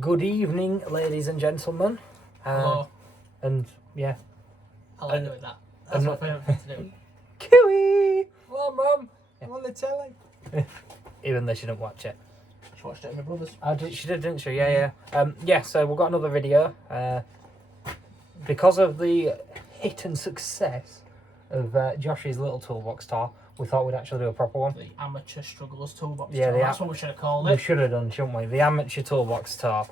Good evening, ladies and gentlemen. Hello. And yeah. I like doing that. That's my favourite thing to do. Kiwi! Hello, Mum. I'm on the telly. Even though she didn't watch it. She watched it with my brothers. She did, didn't she? Yeah. Yeah, so we've got another video. Because of the hit and success of Josh's little toolbox tour, we thought we'd actually do a proper one. The amateur strugglers toolbox Yeah, tour. That's what we should have called it. We should have done, shouldn't we? The amateur toolbox tour.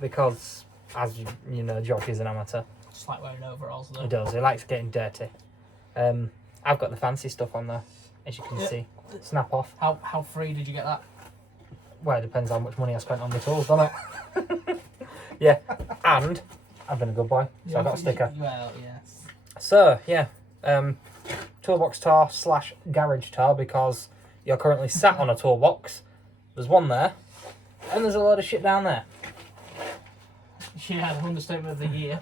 Because, as you know, Josh is an amateur. Just like wearing overalls though. He does. He likes getting dirty. I've got the fancy stuff on there, as you can see. Snap off. How free did you get that? Well, it depends how much money I spent on the tools, doesn't it? Yeah. And I've been a good boy, so I got a sticker. Well, yes. So, yeah. Toolbox tour / garage tour, because you're currently sat on a toolbox. There's one there, and there's a load of shit down there. Yeah, the understatement of the year.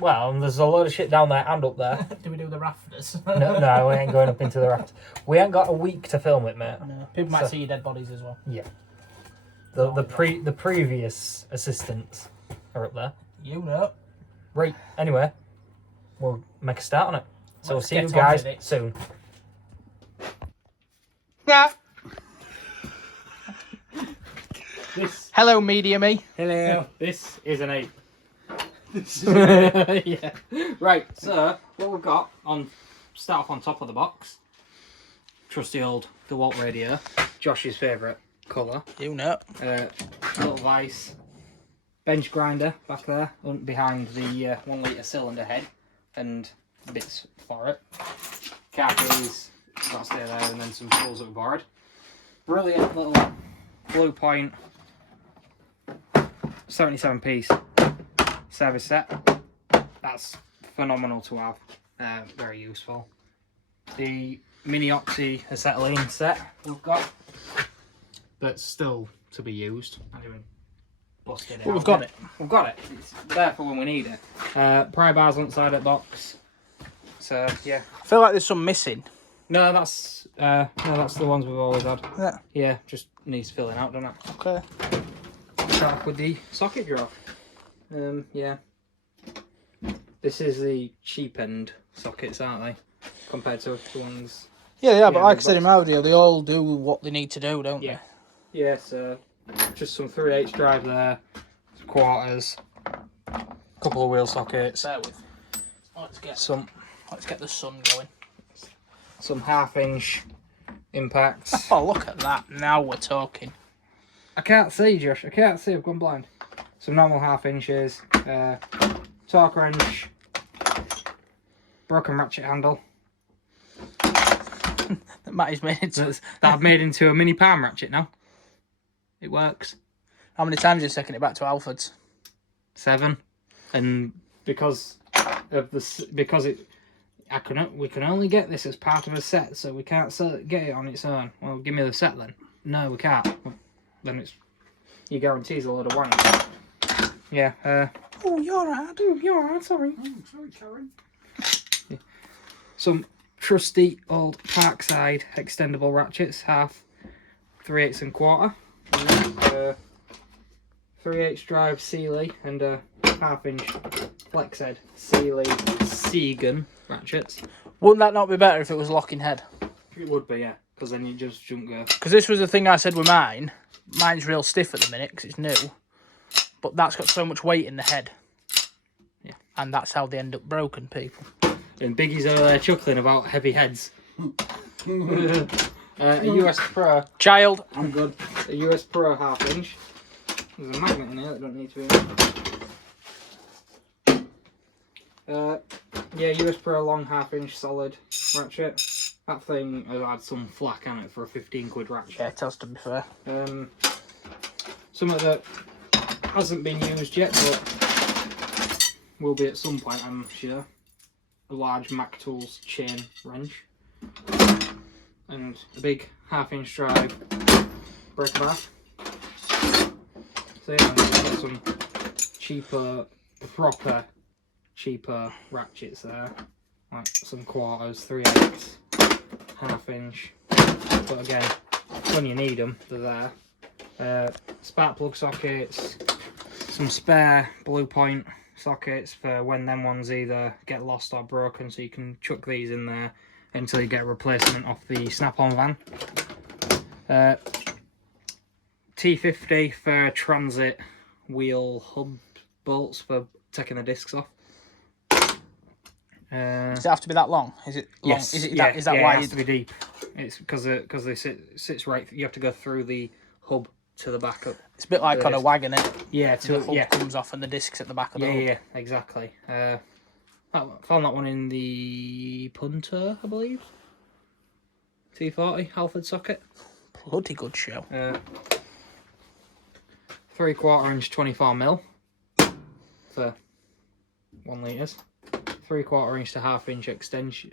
Well, there's a load of shit down there and up there. Do we do the rafters? No, we ain't going up into the raft. We ain't got a week to film it, mate. No. People might see your dead bodies as well. Yeah. The previous assistants are up there. You know. Right. Anyway, we'll make a start on it. So Let's we'll see you get on guys with it. soon. Yeah. Hello, media me. Hello. This is an ape. Yeah. Right. So what we've got on, start off on top of the box. Trusty old DeWalt radio. Josh's favourite colour. You know. Little vice. Bench grinder back there, behind the 1 litre cylinder head and bits for it. Car keys, got to stay there, and then some tools that we borrowed. Brilliant little Blue Point 77 piece service set. That's phenomenal to have, very useful. The mini oxy acetylene set we've got, that's still to be used. I didn't even bust it out. We've got it. We've got it. It's there for when we need it. Pry bars on the side of the box. So yeah. I feel like there's some missing. No, that's the ones we've always had. Yeah. Yeah, just needs filling out, doesn't it? Okay. Start off with the socket drawer. Yeah. This is the cheap end sockets, aren't they? Compared to the ones. Yeah, but like I said in my video, they all do what they need to do, don't they? Yeah, so just some 3/8 drive there, some quarters, a couple of wheel sockets. Bear with. Let's get the sun going. Some 1/2 inch impacts. Oh, look at that. Now we're talking. I can't see, Josh. I can't see. I've gone blind. Some normal 1/2 inches. Torque wrench. Broken ratchet handle. That Matty's made into. That I've made into a mini palm ratchet now. It works. How many times have you taken it back to Alfred's? 7. And because of we can only get this as part of a set, so we can't get it on its own. Well, give me the set then. No, we can't. Then it's your guarantee's a load of wank. Yeah. Oh, you're right. Oh, you're right. Sorry. Oh, sorry, Karen. Yeah. Some trusty old Parkside extendable ratchets, 1/2, 3/8 and 1/4. 3/8 drive Sealy and a 1/2 inch flex head Sealy Seagun ratchets. Wouldn't that not be better if it was locking head? It would be, yeah, because then you just shouldn't go. Because this was the thing I said with mine. Mine's real stiff at the minute because it's new. But that's got so much weight in the head. Yeah. And that's how they end up broken, people. And Biggie's over there chuckling about heavy heads. A US Pro. Child. I'm good. A US Pro 1/2 inch. There's a magnet in here that don't need to be in. Yeah, US Pro long 1/2 inch solid ratchet. That thing has had some flack on it for a 15 quid ratchet. Yeah, it has to be fair. Something that hasn't been used yet, but will be at some point, I'm sure. A large Mac Tools chain wrench. And a big 1/2 inch drive breaker bar. So yeah, we've got some cheaper, cheaper ratchets there. Like some quarters, 3/8, 1/2 inch. But again, when you need them, they're there. Spark plug sockets, some spare blue point sockets for when them ones either get lost or broken, so you can chuck these in there until you get a replacement off the snap-on van. T50 for transit wheel hub bolts for taking the discs off. Does it have to be that long? Is it long? Yes. Is it yeah, that? Is that yeah, wide? it has to be deep. It's because they sits right. You have to go through the hub to the back of. It's a bit like on a wagon, isn't it? Yeah, The hub comes off and the discs at the back of the hub. Yeah, exactly. Found that one in the Punter, I believe. T40 Halford socket. Bloody good show. 3/4 inch 24mm for 1 litres. 3/4 inch to 1/2 inch extension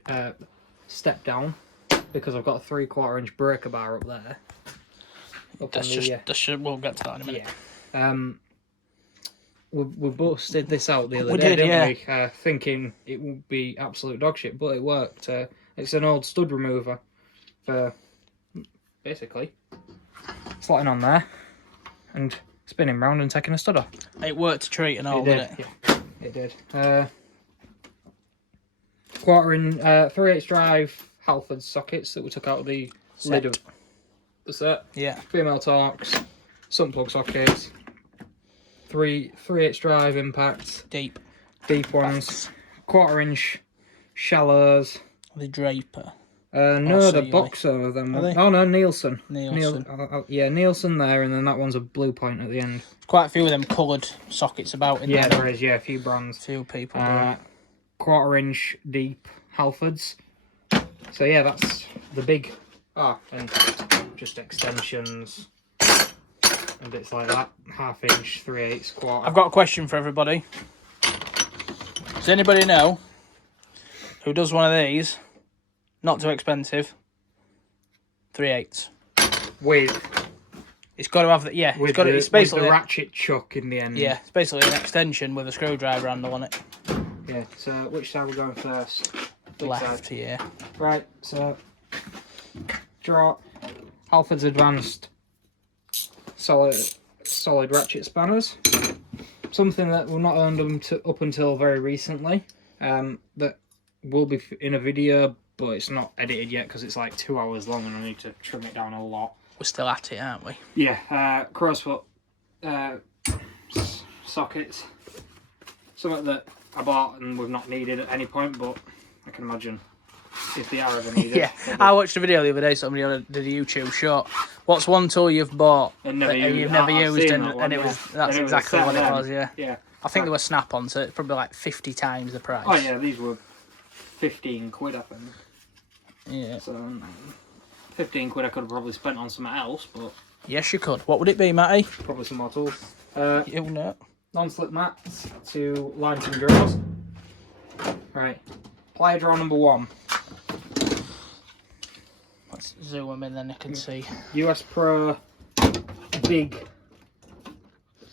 step down, because I've got a 3/4 inch breaker bar up there. We'll get to that in a minute. Yeah. We busted this out the other day, didn't we? Thinking it would be absolute dog shit, but it worked. It's an old stud remover for basically slotting on there and spinning round and taking a stud off. It worked a treat and all, didn't it? Yeah, it did. 3/8 drive Halford sockets that we took out of the lid of the set. Yeah. Female Torx, sun plug sockets, 3/8 drive impacts, Deep ones, 1/4 inch shallows. The Draper. No, the Boxer of them. Oh no, Nielsen. Yeah, Nielsen there, and then that one's a blue point at the end. Quite a few of them coloured sockets about in there. Yeah, there is. Yeah, a few brands. Few people. 1/4 inch deep Halfords. So yeah, that's the big. And just extensions and bits like that. 1/2 inch, 3/8, 1/4. I've got a question for everybody. Does anybody know who does one of these? Not too expensive. 3/8. With it's got to have the it's basically with the ratchet chuck in the end. Yeah, it's basically an extension with a screwdriver handle on it. Yeah. So which side are we going first? Left, yeah. Right. So draw Halford's advanced solid ratchet spanners. Something that we've not owned them up until very recently. That will be in a video, but it's not edited yet because it's like 2 hours long and I need to trim it down a lot. We're still at it, aren't we? Yeah. Crowsfoot sockets. Something that I bought and we've not needed at any point, but I can imagine if they are ever needed. Yeah, I watched a video the other day. Somebody did a YouTube short. What's one tool you've bought that you've never used, that's exactly what it was. Yeah. Yeah. I think they were snap-on, so it's probably like 50 times the price. Oh yeah, these were 15 quid, I think. Yeah. So 15 quid I could have probably spent on something else, but yes, you could. What would it be, Matty? probably some more tools. You know. Non-slip mats to line some drawers. Right. Plier drawer number 1. Let's zoom them in, then I can see. US Pro big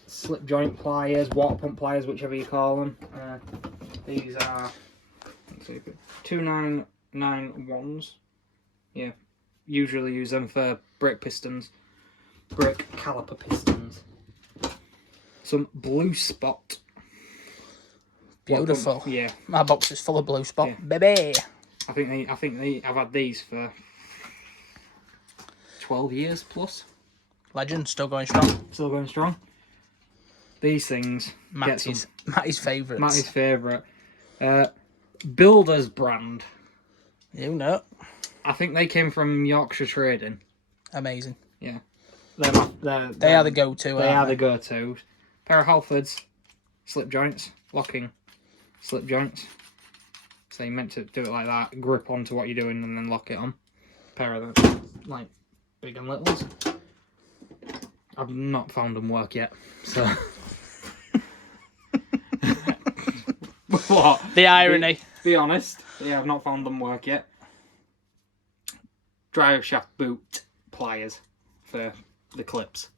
slip joint pliers, water pump pliers, whichever you call them. These are 2991s. Yeah, usually use them for brake pistons, brake caliper pistons. Some Blue Spot. Beautiful. Yeah. My box is full of Blue Spot, Yeah. baby. I think I've had these for 12 years plus. Legend, still going strong. Still going strong. These things. Matty's favourites. Matty's favourite. Builders brand. You know. I think they came from Yorkshire Trading. Amazing. Yeah. They are the go-to. They are the go-to. Pair of Halfords slip joints, locking slip joints. So you meant to do it like that, grip onto what you're doing and then lock it on. Pair of them, like big and littles. I've not found them work yet, so. What? The irony. Be honest, yeah, I've not found them work yet. Drive shaft boot pliers for the clips.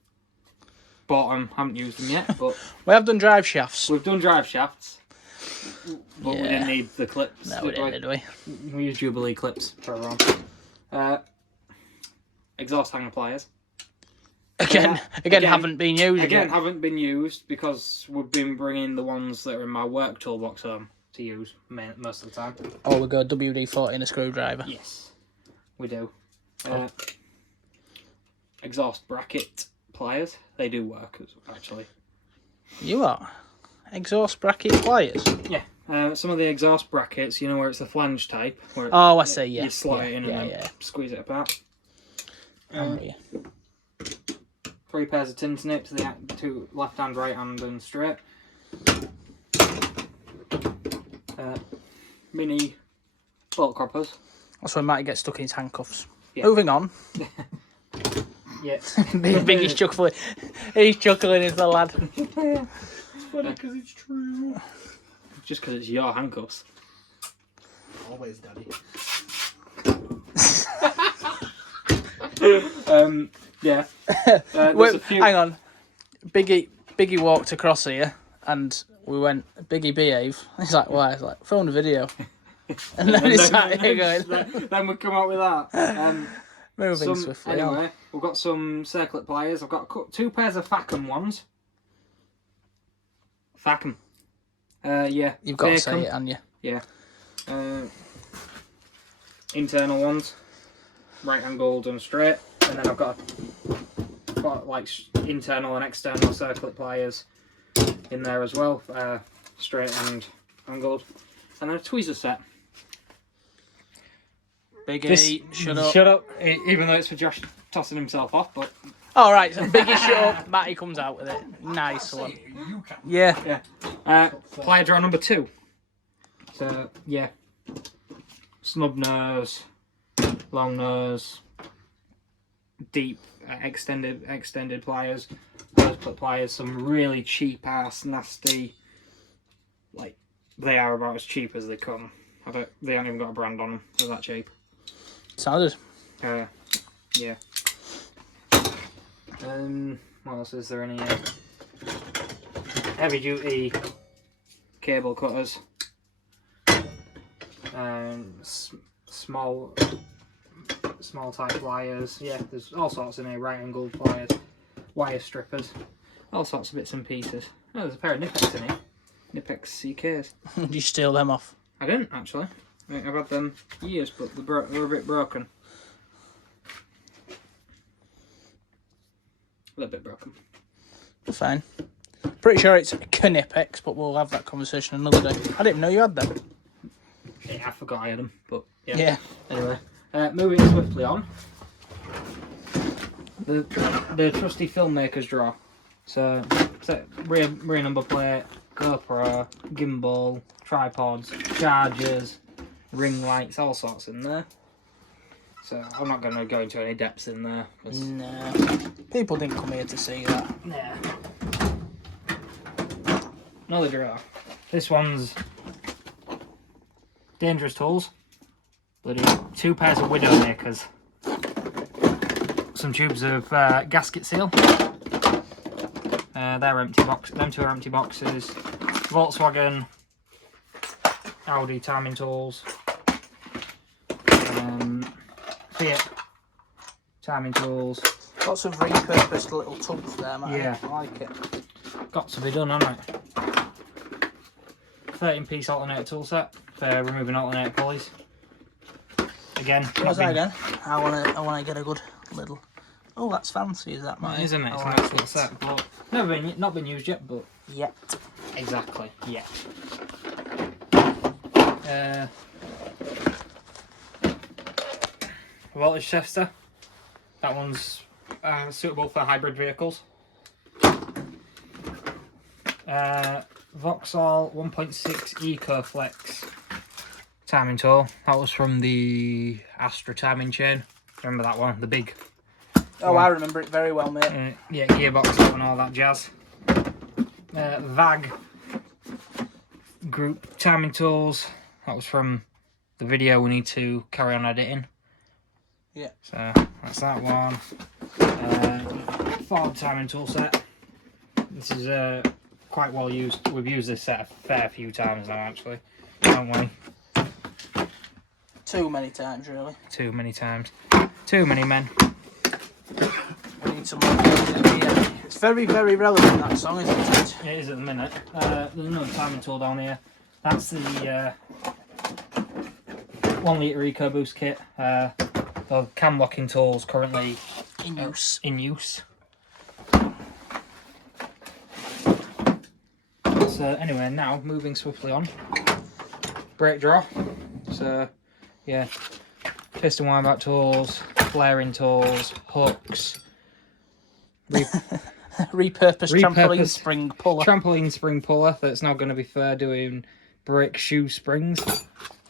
Bought them, haven't used them yet, but We have done drive shafts. we've done drive shafts. But we didn't need the clips. No, we didn't, did we? We used Jubilee clips for everyone. Exhaust hanger pliers. Again, haven't been used. Again, haven't been used because we've been bringing the ones that are in my work toolbox home to use most of the time. Oh, we go WD-40 and a screwdriver. Yes, we do. Exhaust bracket pliers. They do work, actually. You are? Exhaust bracket pliers? Yeah. Some of the exhaust brackets, you know, where it's the flange type. Where oh, I see, yeah. You slot it in and then squeeze it apart. 3 pairs of tin snips, the 2 left hand, right hand and straight. Mini bolt croppers. That's when Matty gets stuck in his handcuffs. Yeah. Moving on. Yeah. Biggie's chuckling. He's chuckling, is the lad. It's funny because it's true. Just because it's your handcuffs. Always, Daddy. Yeah. Wait, a few... hang on. Biggie walked across here and we went, Biggie, behave. He's like, why? He's like, phone a video. And then he sat here going... Then we come out with that. Moving swiftly anyway, on. we've got some Circlip pliers. I've got 2 pairs of Facom ones. Facom. Yeah. You've got to say it, haven't you? Yeah. Internal ones. Right angled and straight. And then I've got like internal and external Circlip pliers in there as well. Straight and angled. And then a tweezer set. Biggie, shut up. Shut up. Even though it's for Josh tossing himself off, but... Alright, so Biggie, shut up. Matty comes out with it. Nice one. You can. Yeah. Plier draw number 2. So, yeah. Snub nose, long nose, deep extended pliers, split pliers, some really cheap ass nasty, like, they are about as cheap as they come. They haven't even got a brand on them, they're that cheap. Sounded. Yeah. What else is there in here? Heavy duty cable cutters. Small type pliers. Yeah, there's all sorts in here. Right angled pliers, wire strippers, all sorts of bits and pieces. Oh, there's a pair of Nipex in here. Nipex CKs. Did you steal them off? I didn't actually. I've had them years, but they're a bit broken. A little bit broken. Fine. Pretty sure it's Knipex, but we'll have that conversation another day. I didn't know you had them. Yeah, I forgot I had them, but yeah. Yeah. Anyway, moving swiftly on. The trusty filmmaker's drawer. So, rear number plate, GoPro, gimbal, tripods, chargers, ring lights, all sorts in there. So I'm not going to go into any depths in there. No. People didn't come here to see that. Yeah. Another drawer. This one's dangerous tools. Bloody 2 pairs of Widowmakers. Some tubes of gasket seal. They're empty box. Them 2 are empty boxes. Volkswagen, Audi timing tools. Fiat timing tools. Lots of repurposed little tubs there, mate. Yeah. I like it. Got to be done, hasn't it? 13-piece alternator tool set for removing alternator pulleys. Again, What's that again? I wanna get a good little. Oh, that's fancy, is that, mate? Isn't it? It's a I nice like little it. set, but not been used yet, but Yet. exactly, yeah. Voltage tester. That one's suitable for hybrid vehicles. Vauxhall 1.6 EcoFlex timing tool. That was from the Astra timing chain. Remember that one? The big. Oh, I remember it very well, mate. Yeah, gearbox and all that jazz. VAG group timing tools. That was from the video we need to carry on editing. Yeah. So that's that one. Ford timing tool set. This is quite well used. We've used this set a fair few times now, actually, haven't we? Too many times, really. Too many times. Too many men. We need some more. very, very relevant, that song, isn't it? It is at the minute. There's another timing tool down here. That's the 1 litre EcoBoost kit. The cam locking tools currently in use. So anyway, now moving swiftly on. Brake drawer. So yeah, piston wind back tools, flaring tools, hooks. Repurposed trampoline spring puller. Trampoline spring puller that's not going to be for doing brake shoe springs.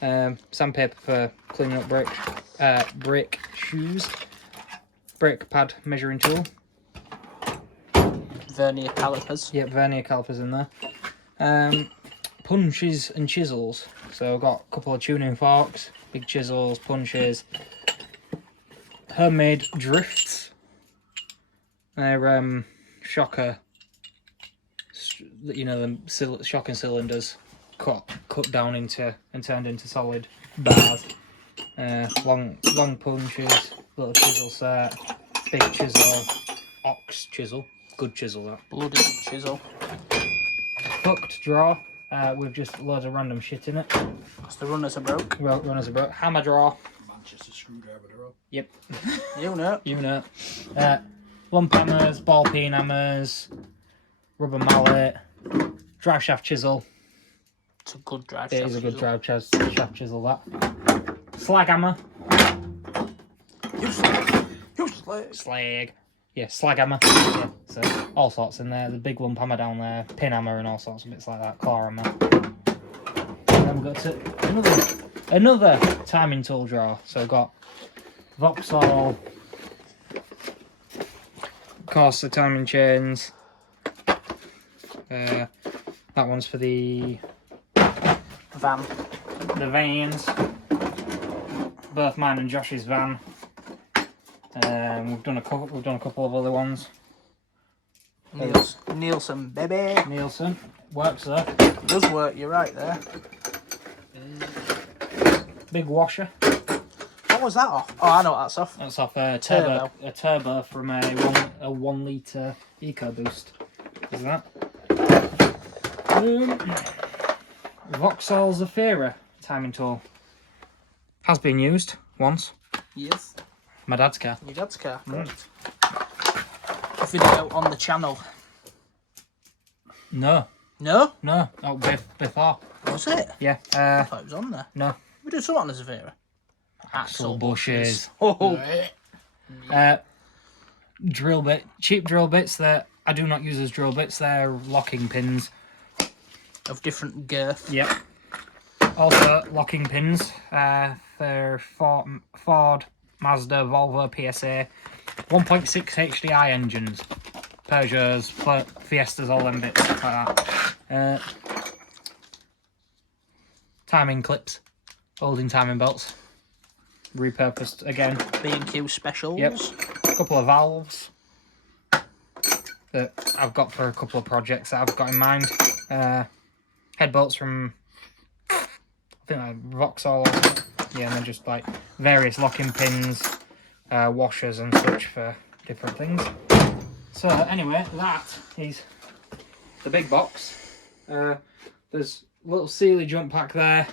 Sandpaper for cleaning up brake shoes. Brake pad measuring tool. Vernier calipers. Yep, vernier calipers in there. Punches and chisels. So I've got a couple of tuning forks, big chisels, punches. Homemade drifts. They're shocker, you know, the shocking cylinders cut down into and turned into solid bars. Long punches, little chisel set, big chisel, ox chisel, good chisel that. Bloody chisel. Hooked drawer with just loads of random shit in it. That's the runners are broke. Well, runners are broke. Hammer drawer. Manchester screwdriver drawer. Yep. You know. You know. Lump hammers, ball peen hammers, rubber mallet, drive shaft chisel. It's a good drive It shaft is a good chisel. drive shaft chisel, that. Slag hammer. Slag. Yeah, slag hammer. Yeah, so all sorts in there. The big lump hammer down there, pin hammer and all sorts of bits like that, claw hammer. And then we've got to another timing tool drawer. So I've got Vauxhall, of course the timing chains. That one's for the vans. Both mine and Josh's van. We've done a couple of other ones. Nielsen, baby. Nielsen works there. It does work. You're right there. Big washer. What was that off? Oh, I know what that's off. That's off a turbo from a 1 litre EcoBoost. Is that? Vauxhall Zafira timing tool. Has been used once. Yes. My dad's car. Your dad's car. Correct. A video on the channel. No. No? No. Oh, before. Was it? Yeah. I thought it was on there. No. We do something on the Zavira. Axle bushes. Oh. Drill bit. Cheap drill bits that I do not use as drill bits. They're locking pins. Of different girth. Yep. Also, locking pins for Ford, Mazda, Volvo, PSA, 1.6 HDI engines, Peugeots, Fiestas, all them bits like that. Timing clips, holding timing belts, repurposed again. B&Q specials. Yep. A couple of valves that I've got for a couple of projects that I've got in mind. Head bolts from, I think like Vauxhall or something. Yeah, and then just like various locking pins, washers and such for different things. So anyway, that is the big box. There's a little Sealy jump pack there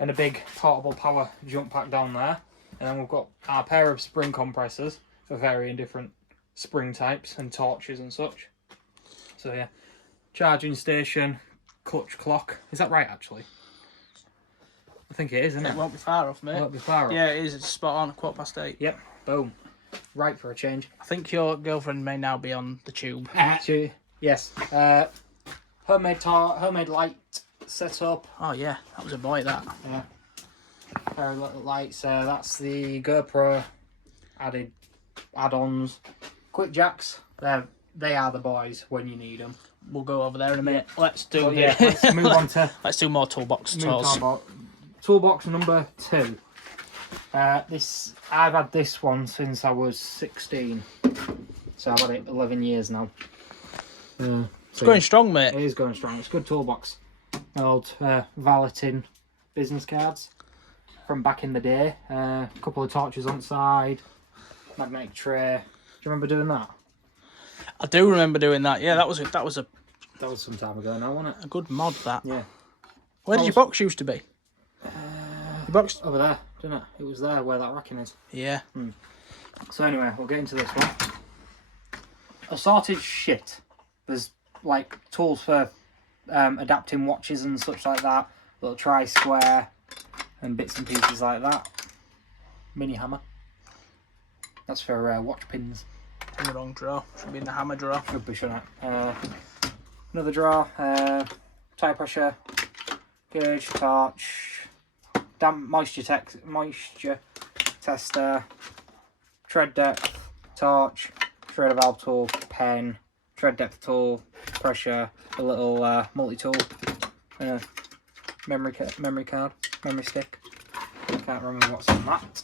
and a big portable power jump pack down there. And then we've got our pair of spring compressors for varying different spring types and torches and such. So yeah, charging station, clutch clock. Is that right actually? I think it is, isn't it? It won't be far off, mate. It won't be far off. Yeah, it is. It's spot on, 8:15. Yep, boom. Right for a change. I think your girlfriend may now be on the tube. Yes. Homemade light setup. Oh, yeah. That was a boy, that. Yeah. Pair of little lights. That's the GoPro added add-ons. Quick jacks. They are the boys when you need them. We'll go over there in a minute. Let's do Let's move on to... Let's do more toolbox tours. Toolbox number 2. I've had this one since I was 16, so I've had it 11 years now. It's going strong, mate. It is going strong. It's a good toolbox. Old valeting business cards from back in the day. A couple of torches on the side, magnetic tray. Do you remember doing that? I do remember doing that. Yeah, that was a That was some time ago now, wasn't it? a good mod. That. Yeah. Where did your box used to be? Your box over there, didn't it? It was there where that racking is. Yeah. So anyway, we'll get into this one. Assorted shit. There's like tools for adapting watches and such like that. Little tri-square and bits and pieces like that. Mini hammer. That's for watch pins. In the wrong drawer. Should be in the hammer drawer. Should be, shouldn't it? Another drawer. Tire pressure. Gauge, torch. Damp moisture tester. Tread depth. Torch. Schrader valve tool. Pen. Tread depth tool. Pressure. A little multi-tool. Memory card. Memory stick. I can't remember what's on that.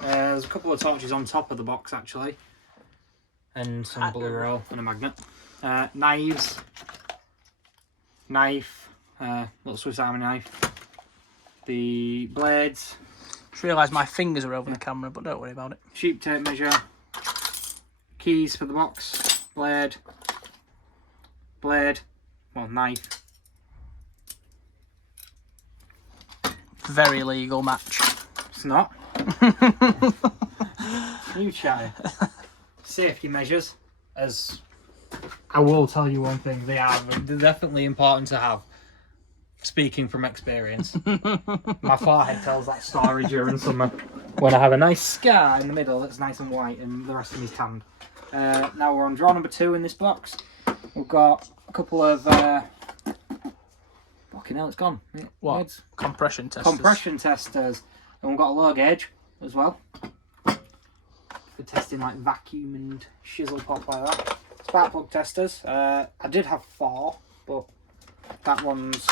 There's a couple of torches on top of the box actually. And some blue roll and a magnet. Knives. Knife. Little Swiss Army knife. The blades. Just realised my fingers are over the camera, but don't worry about it. Sheep tape measure. Keys for the box. Blade. Well, knife. Very legal match. It's not. You chatting. Safety measures. As I will tell you one thing, they're definitely important to have. Speaking from experience. My forehead tells that story during summer when I have a nice scar in the middle that's nice and white and the rest of me's tanned. Now we're on drawer number 2 in this box. We've got a couple of fucking hell, it's gone. What? It's Compression testers. compression testers. And we've got a low gauge as well. For testing like vacuum and shizzle pop like that. Spark plug testers. I did have 4, but that one's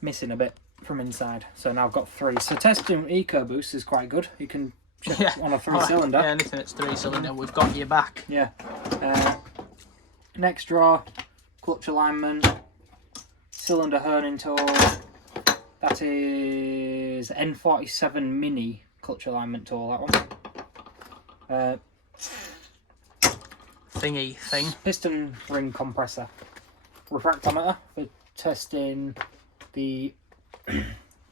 missing a bit from inside. So now I've got 3. So testing EcoBoost is quite good. You can check on a 3-cylinder. Yeah, anything that's 3-cylinder, we've got your back. Yeah. Next drawer, clutch alignment, cylinder honing tool. That is N47 mini clutch alignment tool, that one. Thingy thing. Piston ring compressor. Refractometer for testing the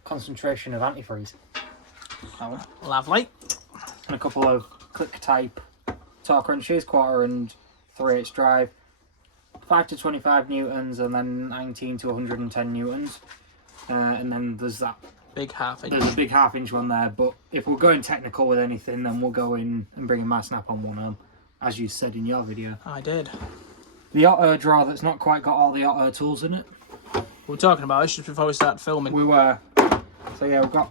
concentration of antifreeze. That one. Lovely. And a couple of click type torque wrenches, 1/4 and 3/8 drive. 5 to 25 newtons and then 19 to 110 newtons. And then there's that Big half-inch. There's a big 1/2 one there, but if we're going technical with anything, then we'll go in and bring in my snap-on 1 as you said in your video. I did. The auto drawer that's not quite got all the auto tools in it. We were talking about this just before we started filming. We were. So yeah, we've got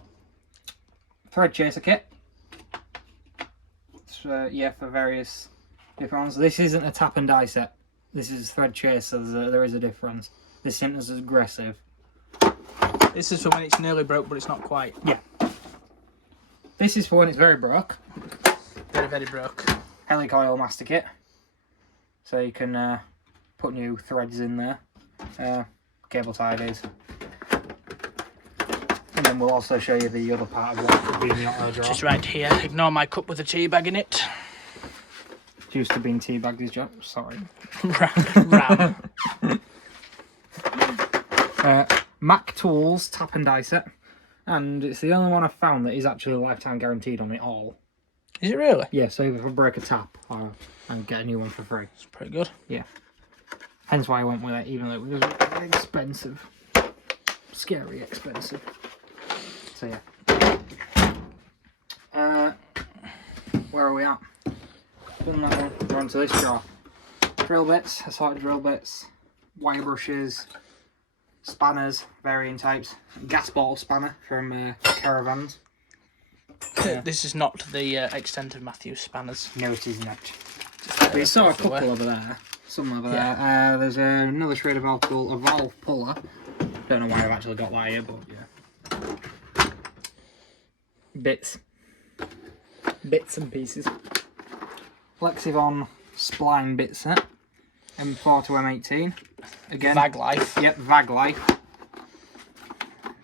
thread chaser kit. Yeah, for various different ones. This isn't a tap and die set. This is thread chaser. There is a difference. This isn't as aggressive. This is for when it's nearly broke, but it's not quite. Yeah. This is for when it's very broke. Very, very broke. Helicoil master kit. So you can put new threads in there. Cable ties. And then we'll also show you the other part of what would be in the auto drawer. Just right here. Ignore my cup with a tea bag in it. Used to being teabagged his job. Sorry. Ram. Mac Tools tap and die set. And it's the only one I've found that is actually lifetime guaranteed on it all. Is it really? Yeah, so if I break a tap, I get a new one for free. It's pretty good. Yeah. Hence why I went with it, even though it was expensive. Scary expensive. So yeah. Where are we at? Done that one. We're on to this drawer. Drill bits, assorted drill bits, wire brushes, spanners, varying types, gas bottle spanner from Caravans. Yeah. This is not the extent of Matthew's spanners. No, it is not. We saw a couple over there. Some over there. There's another Schrader valve tool, a valve puller. Don't know why I've actually got that here, but yeah. Bits and pieces. Flexivon spline bit set. M4 to M18. Again. VAG life. Yep, VAG life.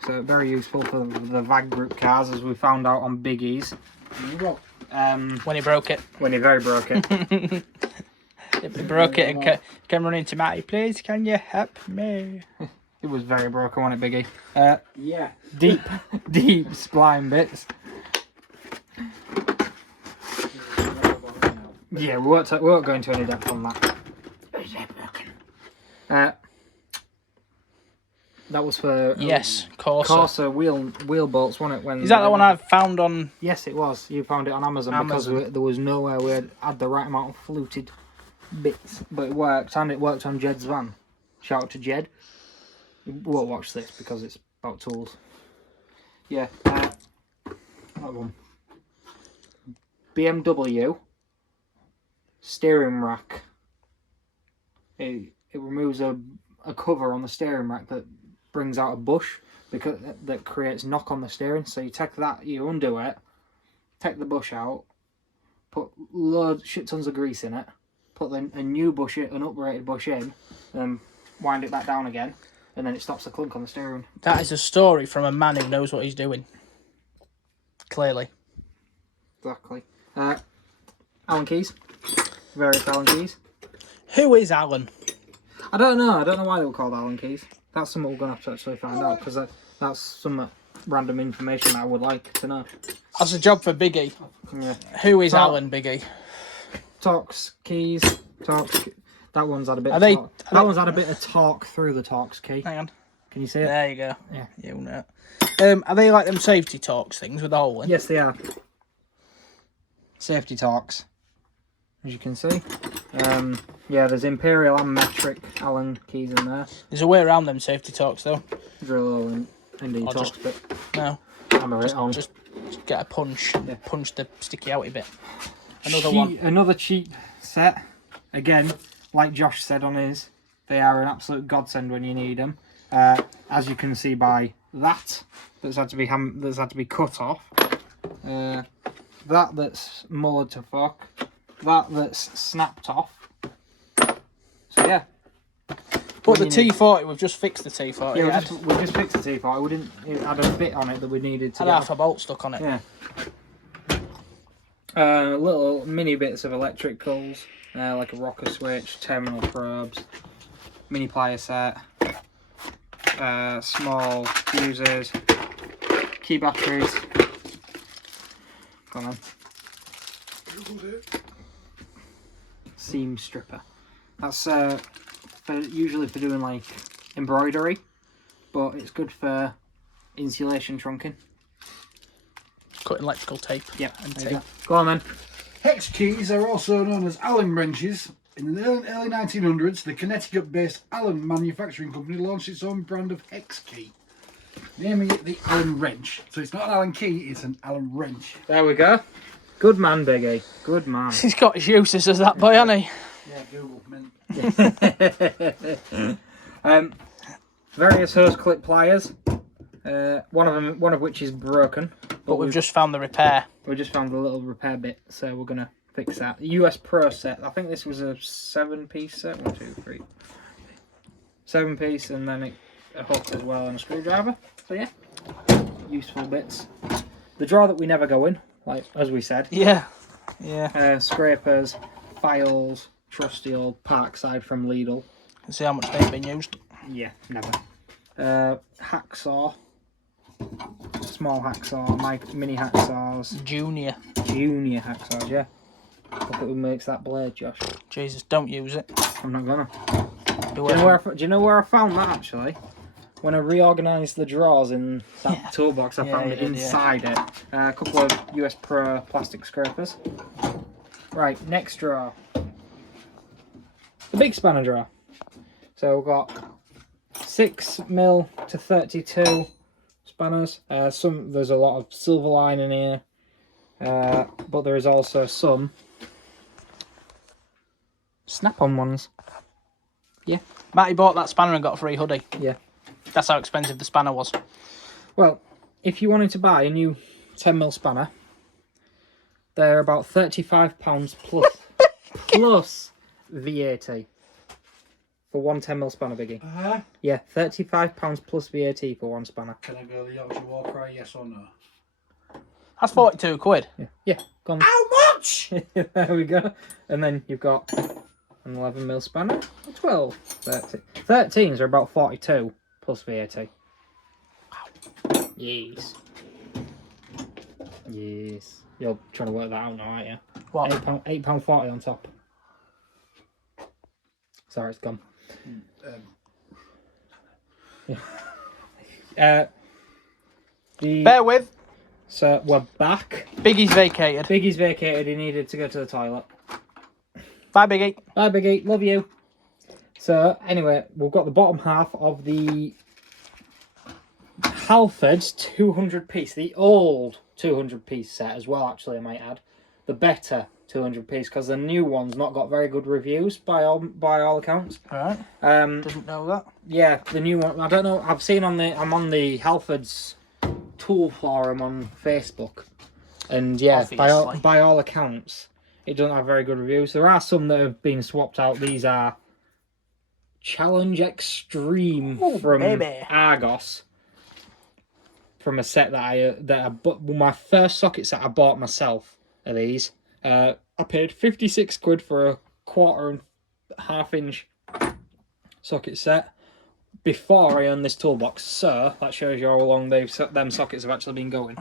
So very useful for the VAG group cars, as we found out on Biggie's. When he broke it. When he very broke it. He broke it and came running to Matty. Please, can you help me? It was very broken, wasn't it, Biggie? Yeah. Deep spline bits. Yeah, we won't go into any depth on that. That was for Yes, Corsa wheel bolts, wasn't it? When is that the one I found on? Yes, it was. You found it on Amazon. Because there was nowhere we had the right amount of fluted bits, but it worked, and it worked on Jed's van. Shout out to Jed. You won't watch this because it's about tools. Yeah, that one. BMW steering rack. It removes a cover on the steering rack that brings out a bush because that creates knock on the steering. So you take that, you undo it, take the bush out, put shit tons of grease in it, put a new bush, an uprated bush in, and wind it back down again, and then it stops the clunk on the steering. That is a story from a man who knows what he's doing. Clearly. Exactly. Allen keys. Various Allen keys. Who is Alan? I don't know. I don't know why they were called Allen keys. That's something we're going to have to actually find out, because that's some random information that I would like to know. That's a job for Biggie. Yeah. Who is Alan, Biggie? Torx keys. Torx. That one's had a bit of torque. That one's had a bit of torque through the Torx key. Hang on. Can you see it? There you go. Yeah. You'll know. Are they like them safety Torx things with the hole in? Yes, they are. Safety Torx. As you can see. Yeah, there's Imperial and metric Allen keys in there. There's a way around them safety Torx though. Drill hole in the Torx bit. No. Hammer it on. Just get a punch. Yeah. Punch the sticky outy bit. Another cheap set. Again, like Josh said on his, they are an absolute godsend when you need them. As you can see by that's had to be cut off. That's mullered to fuck. That's snapped off. So yeah. But the T40, we've just fixed the T40. Yeah, we just fixed the T40. We didn't. It had a bit on it that we needed to. Had half a bolt stuck on it. Yeah. Little mini bits of electricals, like a rocker switch, terminal probes, mini plier set, small fuses, key batteries. Come on. Seam stripper. That's usually for doing like embroidery, but it's good for insulation trunking. Cutting electrical tape. Yeah, and tape. Go on then. Hex keys are also known as Allen wrenches. In the early 1900s, the Connecticut-based Allen Manufacturing Company launched its own brand of hex key, naming it the Allen wrench. So it's not an Allen key, it's an Allen wrench. There we go. Good man, Biggie. Good man. He's got his uses as that boy, hasn't he? Yeah, Google, man. Various hose clip pliers. One of which is broken. But we've just found the repair. We just found a little repair bit, so we're gonna fix that. US Pro set. I think this was a 7-piece set. 1, 2, 3. 7-piece, and then a hook as well and a screwdriver. So yeah, useful bits. The drawer that we never go in, like as we said. Yeah. Yeah. Scrapers, files, trusty old Parkside from Lidl. See how much they've been used. Yeah, never. Hacksaw. Small hacksaw, mini hacksaws. Junior Hacksaws, yeah. Look at who makes that blade, Josh. Jesus, don't use it. I'm not gonna. Do you know where I found that actually? When I reorganised the drawers in that toolbox, I found it inside it. A couple of US Pro plastic scrapers. Right, next drawer. The big spanner drawer. So we've got 6mm to 32 spanners. There's a lot of silver line in here, but there is also some snap-on ones. Yeah. Matty bought that spanner and got a free hoodie. Yeah. That's how expensive the spanner was. Well, if you wanted to buy a new 10mm spanner, they're about £35 plus VAT for one 10mm spanner, Biggie. Yeah, £35 plus VAT for one spanner. Can I go the Yorkshire War Cry, yes or no? That's 42 quid. Yeah, go on. How much? There we go. And then you've got An 11mm spanner. 12. 13. 13s are about 42 plus VAT. Wow. Yes. Yes. You're trying to work that out now, aren't you? What? £8.40 on top. Sorry, it's gone. Bear with. So we're back. Biggie's vacated. Biggie's vacated. He needed to go to the toilet. Bye, Biggie. Bye, Biggie. Love you. So anyway, we've got the bottom half of the Halford's 200-piece, the old 200-piece set as well. Actually, I might add the better 200-piece because the new one's not got very good reviews by all accounts. All right. Didn't know that. Yeah, the new one. I don't know. I've seen I'm on the Halford's tool forum on Facebook, and yeah, by all accounts, it doesn't have very good reviews. There are some that have been swapped out. These are Challenge Extreme from Argos, from a set that I bought. My first socket set I bought myself of these. I paid 56 quid for a 1.25 inch socket set before I owned this toolbox, so that shows you how long them sockets have actually been going.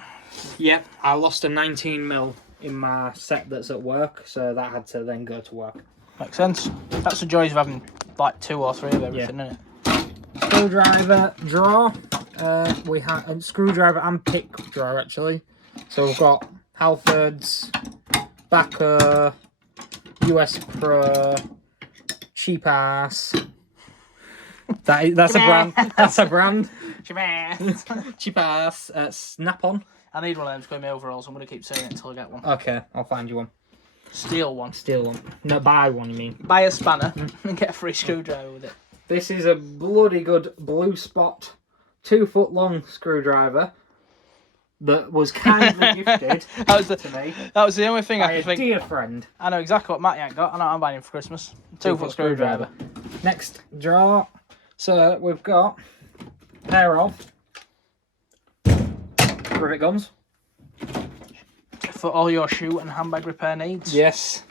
Yep, I lost a 19mm in my set that's at work, so that had to then go to work. Makes sense. That's the joys of having like 2 or 3 of everything, isn't it? Screwdriver drawer. We have a screwdriver and pick drawer actually. So we've got Halford's, Backer, US Pro, Cheap Ass. That's a brand. That's a brand. Cheap Ass. Snap-on. I need one of them to go in my overalls. I'm going to keep saying it until I get one. Okay, I'll find you one. Steal one. Steal one. No, buy one, you mean. Buy a spanner and get a free screwdriver with it. This is a bloody good Blue Spot 2-foot long screwdriver that was kindly gifted to me. That was the only thing by I could think. A dear friend. I know exactly what Matty ain't got. I know what I'm buying him for Christmas. 2-foot screwdriver. Next drawer. So we've got a pair of rivet guns. For all your shoe and handbag repair needs. Yes.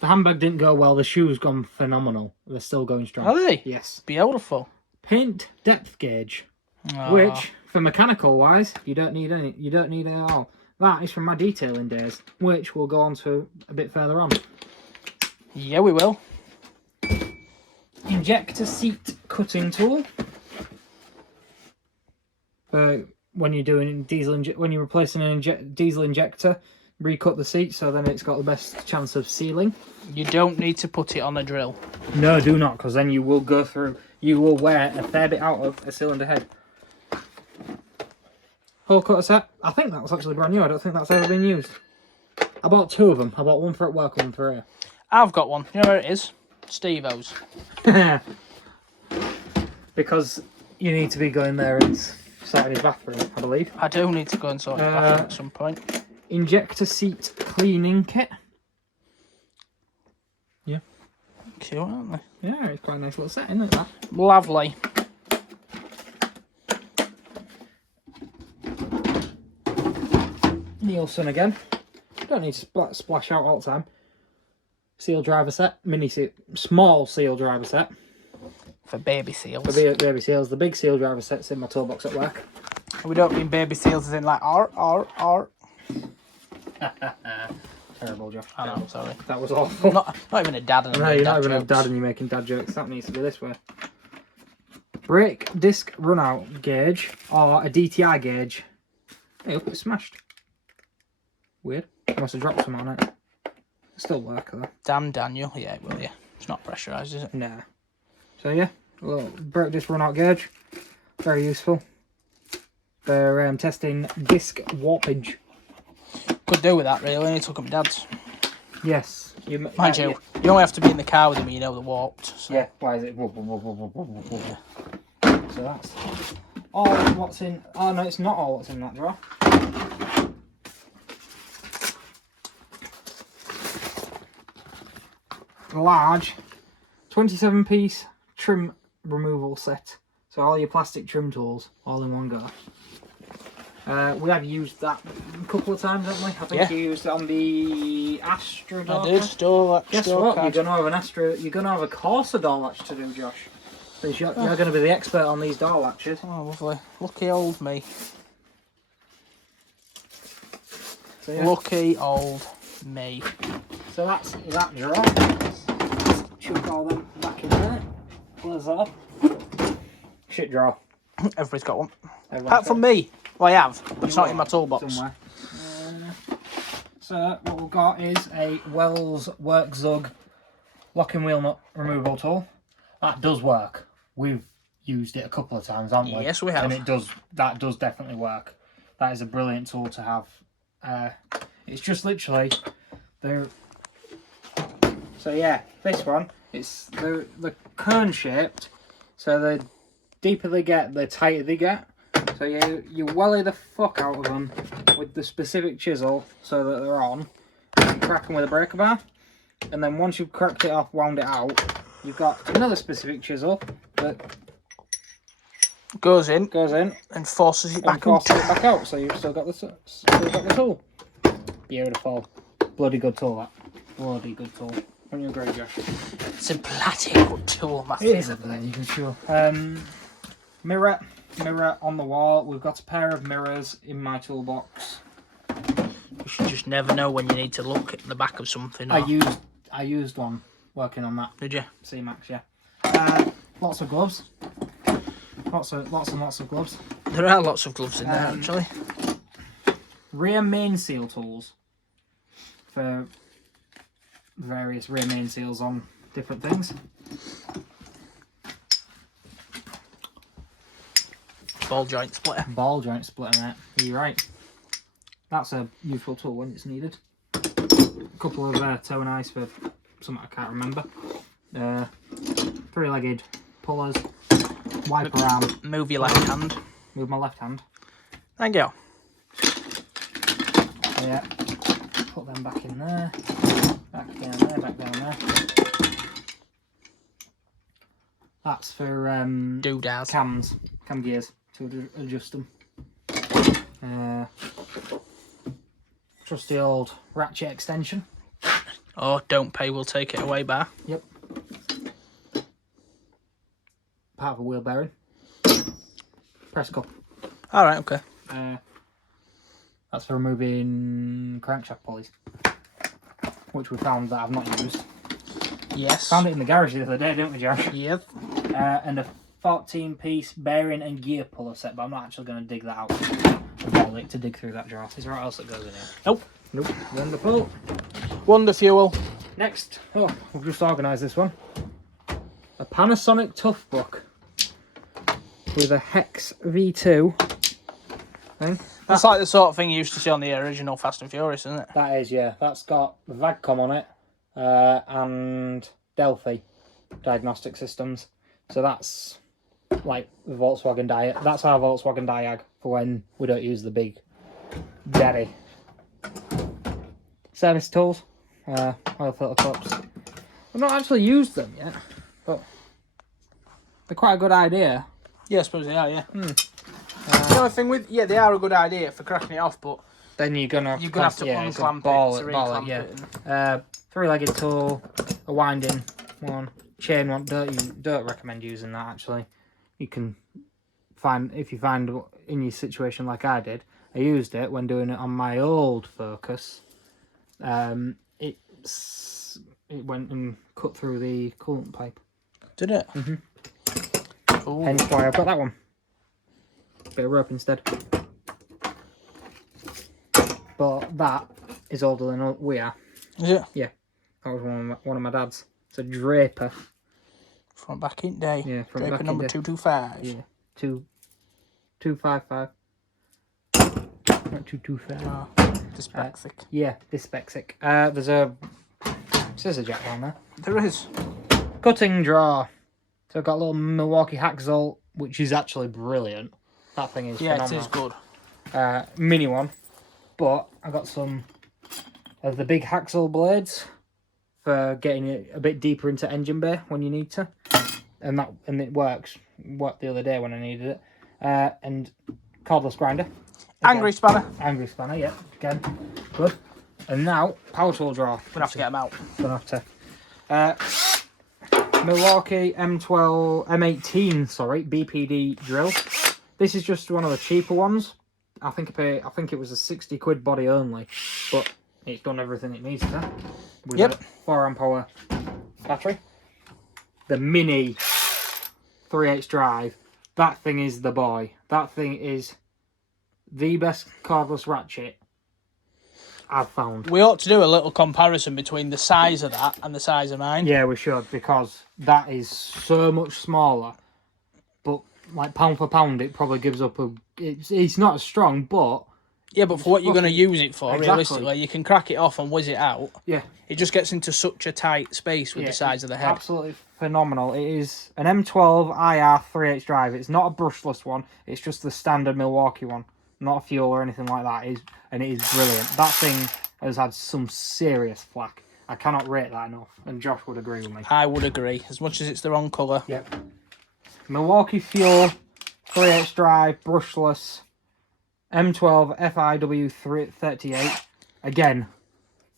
The handbag didn't go well. The shoe's gone phenomenal. They're still going strong. Are they? Yes. Beautiful. Paint depth gauge, which for mechanical wise, you don't need any. You don't need it at all. That is from my detailing days, which we'll go on to a bit further on. Yeah, we will. Injector seat cutting tool. When you're doing when you're replacing an diesel injector, recut the seat so then it's got the best chance of sealing. You don't need to put it on a drill. No, do not, because then you will go through. You will wear a fair bit out of a cylinder head. Hole cutter set. I think that was actually brand new. I don't think that's ever been used. I bought 2 of them. I bought one for at work, one for here. I've got one. You know where it is? Steve-O's. Because you need to be going there and sorting his bathroom, I believe. I do need to go and sort his bathroom at some point. Injector seat cleaning kit. Yeah. Cute, aren't they? Yeah, it's quite a nice little set, isn't it, that? Lovely. Nielsen again. Don't need to splash out all the time. Seal driver set. Small seal driver set. For baby seals. For baby seals. The big seal driver set's in my toolbox at work. We don't mean baby seals as in like R. Terrible, Josh. I know, sorry. That was awful. Not even a dad and no, you're not even a dad and you're making dad jokes. That needs to be this way. Brake disc runout gauge or a DTI gauge. Hey, look, it's smashed. Weird. I must have dropped some on it. Still work though. Damn Daniel. Yeah, it will, yeah. It's not pressurised, is it? Nah. So yeah, a little brake disc runout gauge. Very useful. For testing disc warpage. Could do with that really, when you took up dad's. Yes. Mind you, you only have to be in the car with him when you know they're warped. So. Yeah, why is it? So that's all what's in. Oh no, it's not all what's in that drawer. Large 27-piece trim removal set. So all your plastic trim tools all in one go. We have used that a couple of times, haven't we? I think you used it on the Astra door. I did. Guess what? You're going to have an Astra. You're going to have a Corsa door latch to do, Josh. Because you're going to be the expert on these door latches. Oh, lovely. Lucky old me. So, yeah. Lucky old me. So that's that drawer. Chuck all them back in there. Close that up. Shit drawer. Everybody's got one. Everyone's Apart from me. Well, I have, but it's not in my toolbox. Somewhere. So what we've got is a Wells Work Zug locking wheel nut removal tool. That does work. We've used it a couple of times, haven't we? Yes, we have. And that does definitely work. That is a brilliant tool to have. It's just literally the. So yeah, this one, it's the cone shaped. So the deeper they get, the tighter they get. So you welly the fuck out of them with the specific chisel so that they're on. You crack them with a breaker bar, and then once you've cracked it off, wound it out, you've got another specific chisel that goes in, and forces it back out. So you've still got the tool. Beautiful, bloody good tool. That bloody good tool. Wouldn't you agree, Josh? It's a bloody good tool, Matthew. It is a bloody good tool. Mirror on the wall. We've got a pair of mirrors in my toolbox. You should just never know when you need to look at the back of something. Or... I used one working on that. Did you? C-Max, yeah. Lots of gloves. Lots of gloves. There are lots of gloves in there, actually. Rear main seal tools for various rear main seals on different things. Ball joint splitter. Ball joint splitter, mate. You're right. That's a useful tool when it's needed. A couple of toe and ice for something I can't remember. Three-legged pullers. Wiper arm. Move your left hand. Move my left hand. Thank you. Yeah. Put them back in there. Back down there, back down there. That's for doodads. Cam gears to adjust them. Trusty old ratchet extension. Oh, don't pay, we'll take it away bar. Yep. Part of a wheel bearing. Press cup. Alright, okay. That's for removing crankshaft pulleys, which we found that I've not used. Yes. Found it in the garage the other day, didn't we, Josh? Yep. And a 14-piece bearing and gear puller set, but I'm not actually going to dig that out. I like to dig through that drawer. Is there what else that goes in here? Nope. Nope. Wonderful. Wonder Fuel. Next, we've just organised this one. A Panasonic Tough Book with a Hex V2 thing. That's like the sort of thing you used to see on the original Fast and Furious, isn't it? That is, yeah. That's got Vagcom on it and Delphi diagnostic systems. So that's like the Volkswagen Diag. That's our Volkswagen Diag for when we don't use the big daddy. Service tools, oil filter cups. I've not actually used them yet, but they're quite a good idea. Yeah, I suppose they are, yeah. The only thing with, they are a good idea for cracking it off, but then you're gonna have to unclamp it, ball to it, yeah. Three-legged tool, a winding one, chain one. Don't recommend using that actually. You can find, if you find in your situation like I did, I used it when doing it on my old Focus. It went and cut through the coolant pipe. Did it? Mm-hmm. Hence why I've got that one. Bit of rope instead. But that is older than we are. Is it? Yeah. That was one of my dad's. It's a Draper. From back in day. Yeah, from Draper back number in day. 225. Yeah. 255. Not 225. Oh, dyslexic. Yeah, dyslexic. There's a scissor jack down there. There is. Cutting drawer. So I've got a little Milwaukee Hacksaw, which is actually brilliant. That thing is phenomenal. It is good. Mini one. But I got some of the big Hacksaw blades for getting it a bit deeper into engine bay when you need to. And it works. Worked the other day when I needed it. And cordless grinder. Angry spanner. Angry spanner, yeah. Again, good. And now, power tool drawer. Gonna have to get them out. Gonna have to. Milwaukee M18, sorry, BPD drill. This is just one of the cheaper ones. I think it was a 60 quid body only, but it's done everything it needs to. With a 4 amp hour battery. The mini 3/8 drive, that thing is the boy. That thing is the best cordless ratchet I've found. We ought to do a little comparison between the size of that and the size of mine. Yeah, we should, because that is so much smaller. But like pound for pound, it probably gives up a. It's not as strong, but yeah, but for what you're going to use it for, exactly. Realistically, you can crack it off and whiz it out. Yeah, it just gets into such a tight space with the size of the head. Absolutely phenomenal. It is an M12 IR 3/8 drive. It's not a brushless one. It's just the standard Milwaukee one, not a fuel or anything like that. It is brilliant. That thing has had some serious flack. I cannot rate that enough, and Josh would agree with me. I would agree, as much as it's the wrong colour. Yep. Milwaukee fuel 3/8 drive, brushless, M12 FIW 38. Again,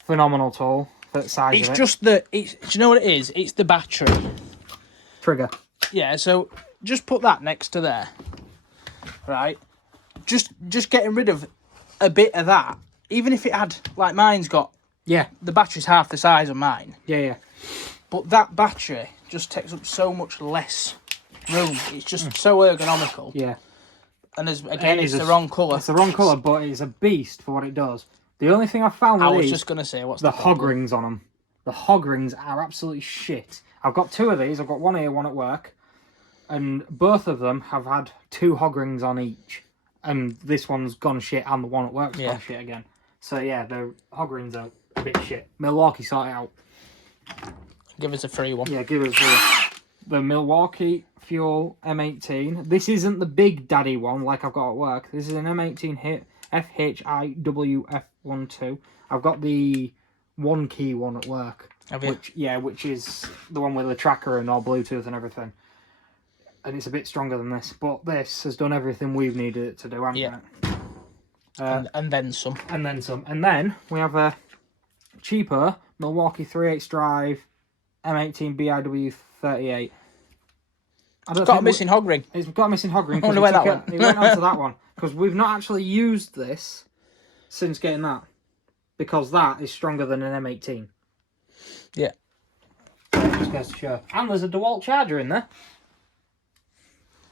phenomenal tool for the size It's of it. just the. Do you know what it is? It's the battery. Trigger. Yeah, so just put that next to there. Right? Just getting rid of a bit of that. Even if it had, like mine's got, Yeah. the battery's half the size of mine. Yeah. But that battery just takes up so much less room. It's just so ergonomical. Yeah. And it's the wrong colour. It's the wrong colour, but it's a beast for what it does. The only thing I found with I was these, just going to say, what's the hog rings on them. The hog rings are absolutely shit. I've got 2 of these. I've got one here, one at work. And both of them have had 2 hog rings on each. And this one's gone shit, and the one at work's gone shit again. So yeah, the hog rings are a bit shit. Milwaukee, sort it out. Give us a free one. Yeah, give us the Milwaukee Fuel M18. This isn't the big daddy one like I've got at work. This is an M18 hit FHIWF12. I've got the 1 key one at work. Have you? Which is the one with the tracker and all Bluetooth and everything. And it's a bit stronger than this, but this has done everything we've needed it to do, hasn't it? And then some. And then some. And then we have a cheaper Milwaukee 3/8 drive M18 BIW38. It's got a missing hog ring. It's got a missing hog ring. I wonder where that went on to that one. Because we've not actually used this since getting that. Because that is stronger than an M18. Yeah. Just goes to show. And there's a DeWalt charger in there.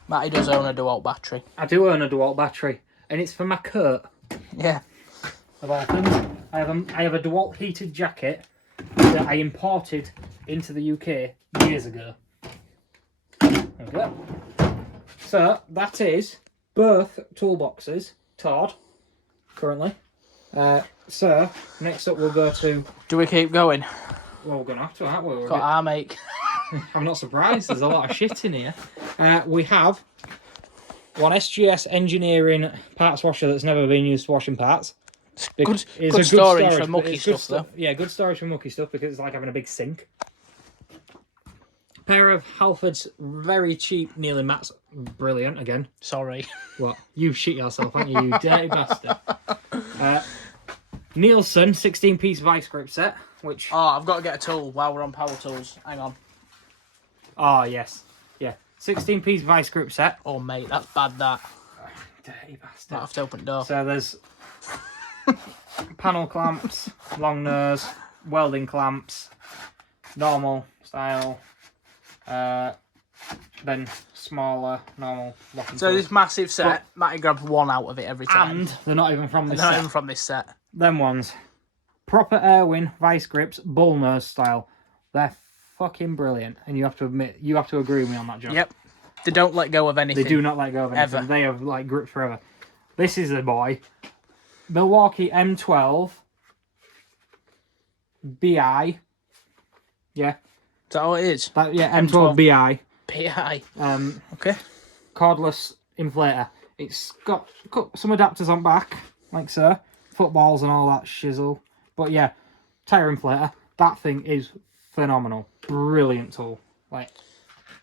Matty does own a DeWalt battery. I do own a DeWalt battery. And it's for my coat. Yeah. Of all things. I have a DeWalt heated jacket that I imported into the UK years ago. There we go. So, that is both toolboxes, Todd, currently. So, next up we'll go to... Do we keep going? Well, we're going to have to, aren't we? Got our make. I'm not surprised, there's a lot of shit in here. We have one SGS Engineering parts washer that's never been used for washing parts. Good storage for mucky stuff, though. Yeah, good storage for mucky stuff because it's like having a big sink. Pair of Halford's very cheap kneeling mats. Brilliant, again. Sorry. What? You shit yourself, haven't you, you dirty bastard. Nielsen 16-piece vice grip set, which... Oh, I've got to get a tool while we're on power tools. Hang on. Oh, yes. Yeah. 16-piece vice grip set. Oh, mate, that's bad, that. Dirty bastard. Might have to open the door. So there's panel clamps, long nose, welding clamps, normal style, then smaller, normal locking So tools. this massive set, Matty grabs one out of it every time. And they're not even from this They're not set. even from this set. Them ones. Proper Irwin vice grips, bull nose style. They're fucking brilliant. And you have to admit, you have to agree with me on that, John. Yep. They don't let go of anything. They do not let go of anything. Ever. They have like grips forever. This is the boy. Milwaukee M12 BI. Yeah. Is that all it is? M12 BI. PI. Okay. Cordless inflator. It's got some adapters on back, like so. Footballs and all that shizzle. But yeah, tire inflator. That thing is phenomenal. Brilliant tool. Like,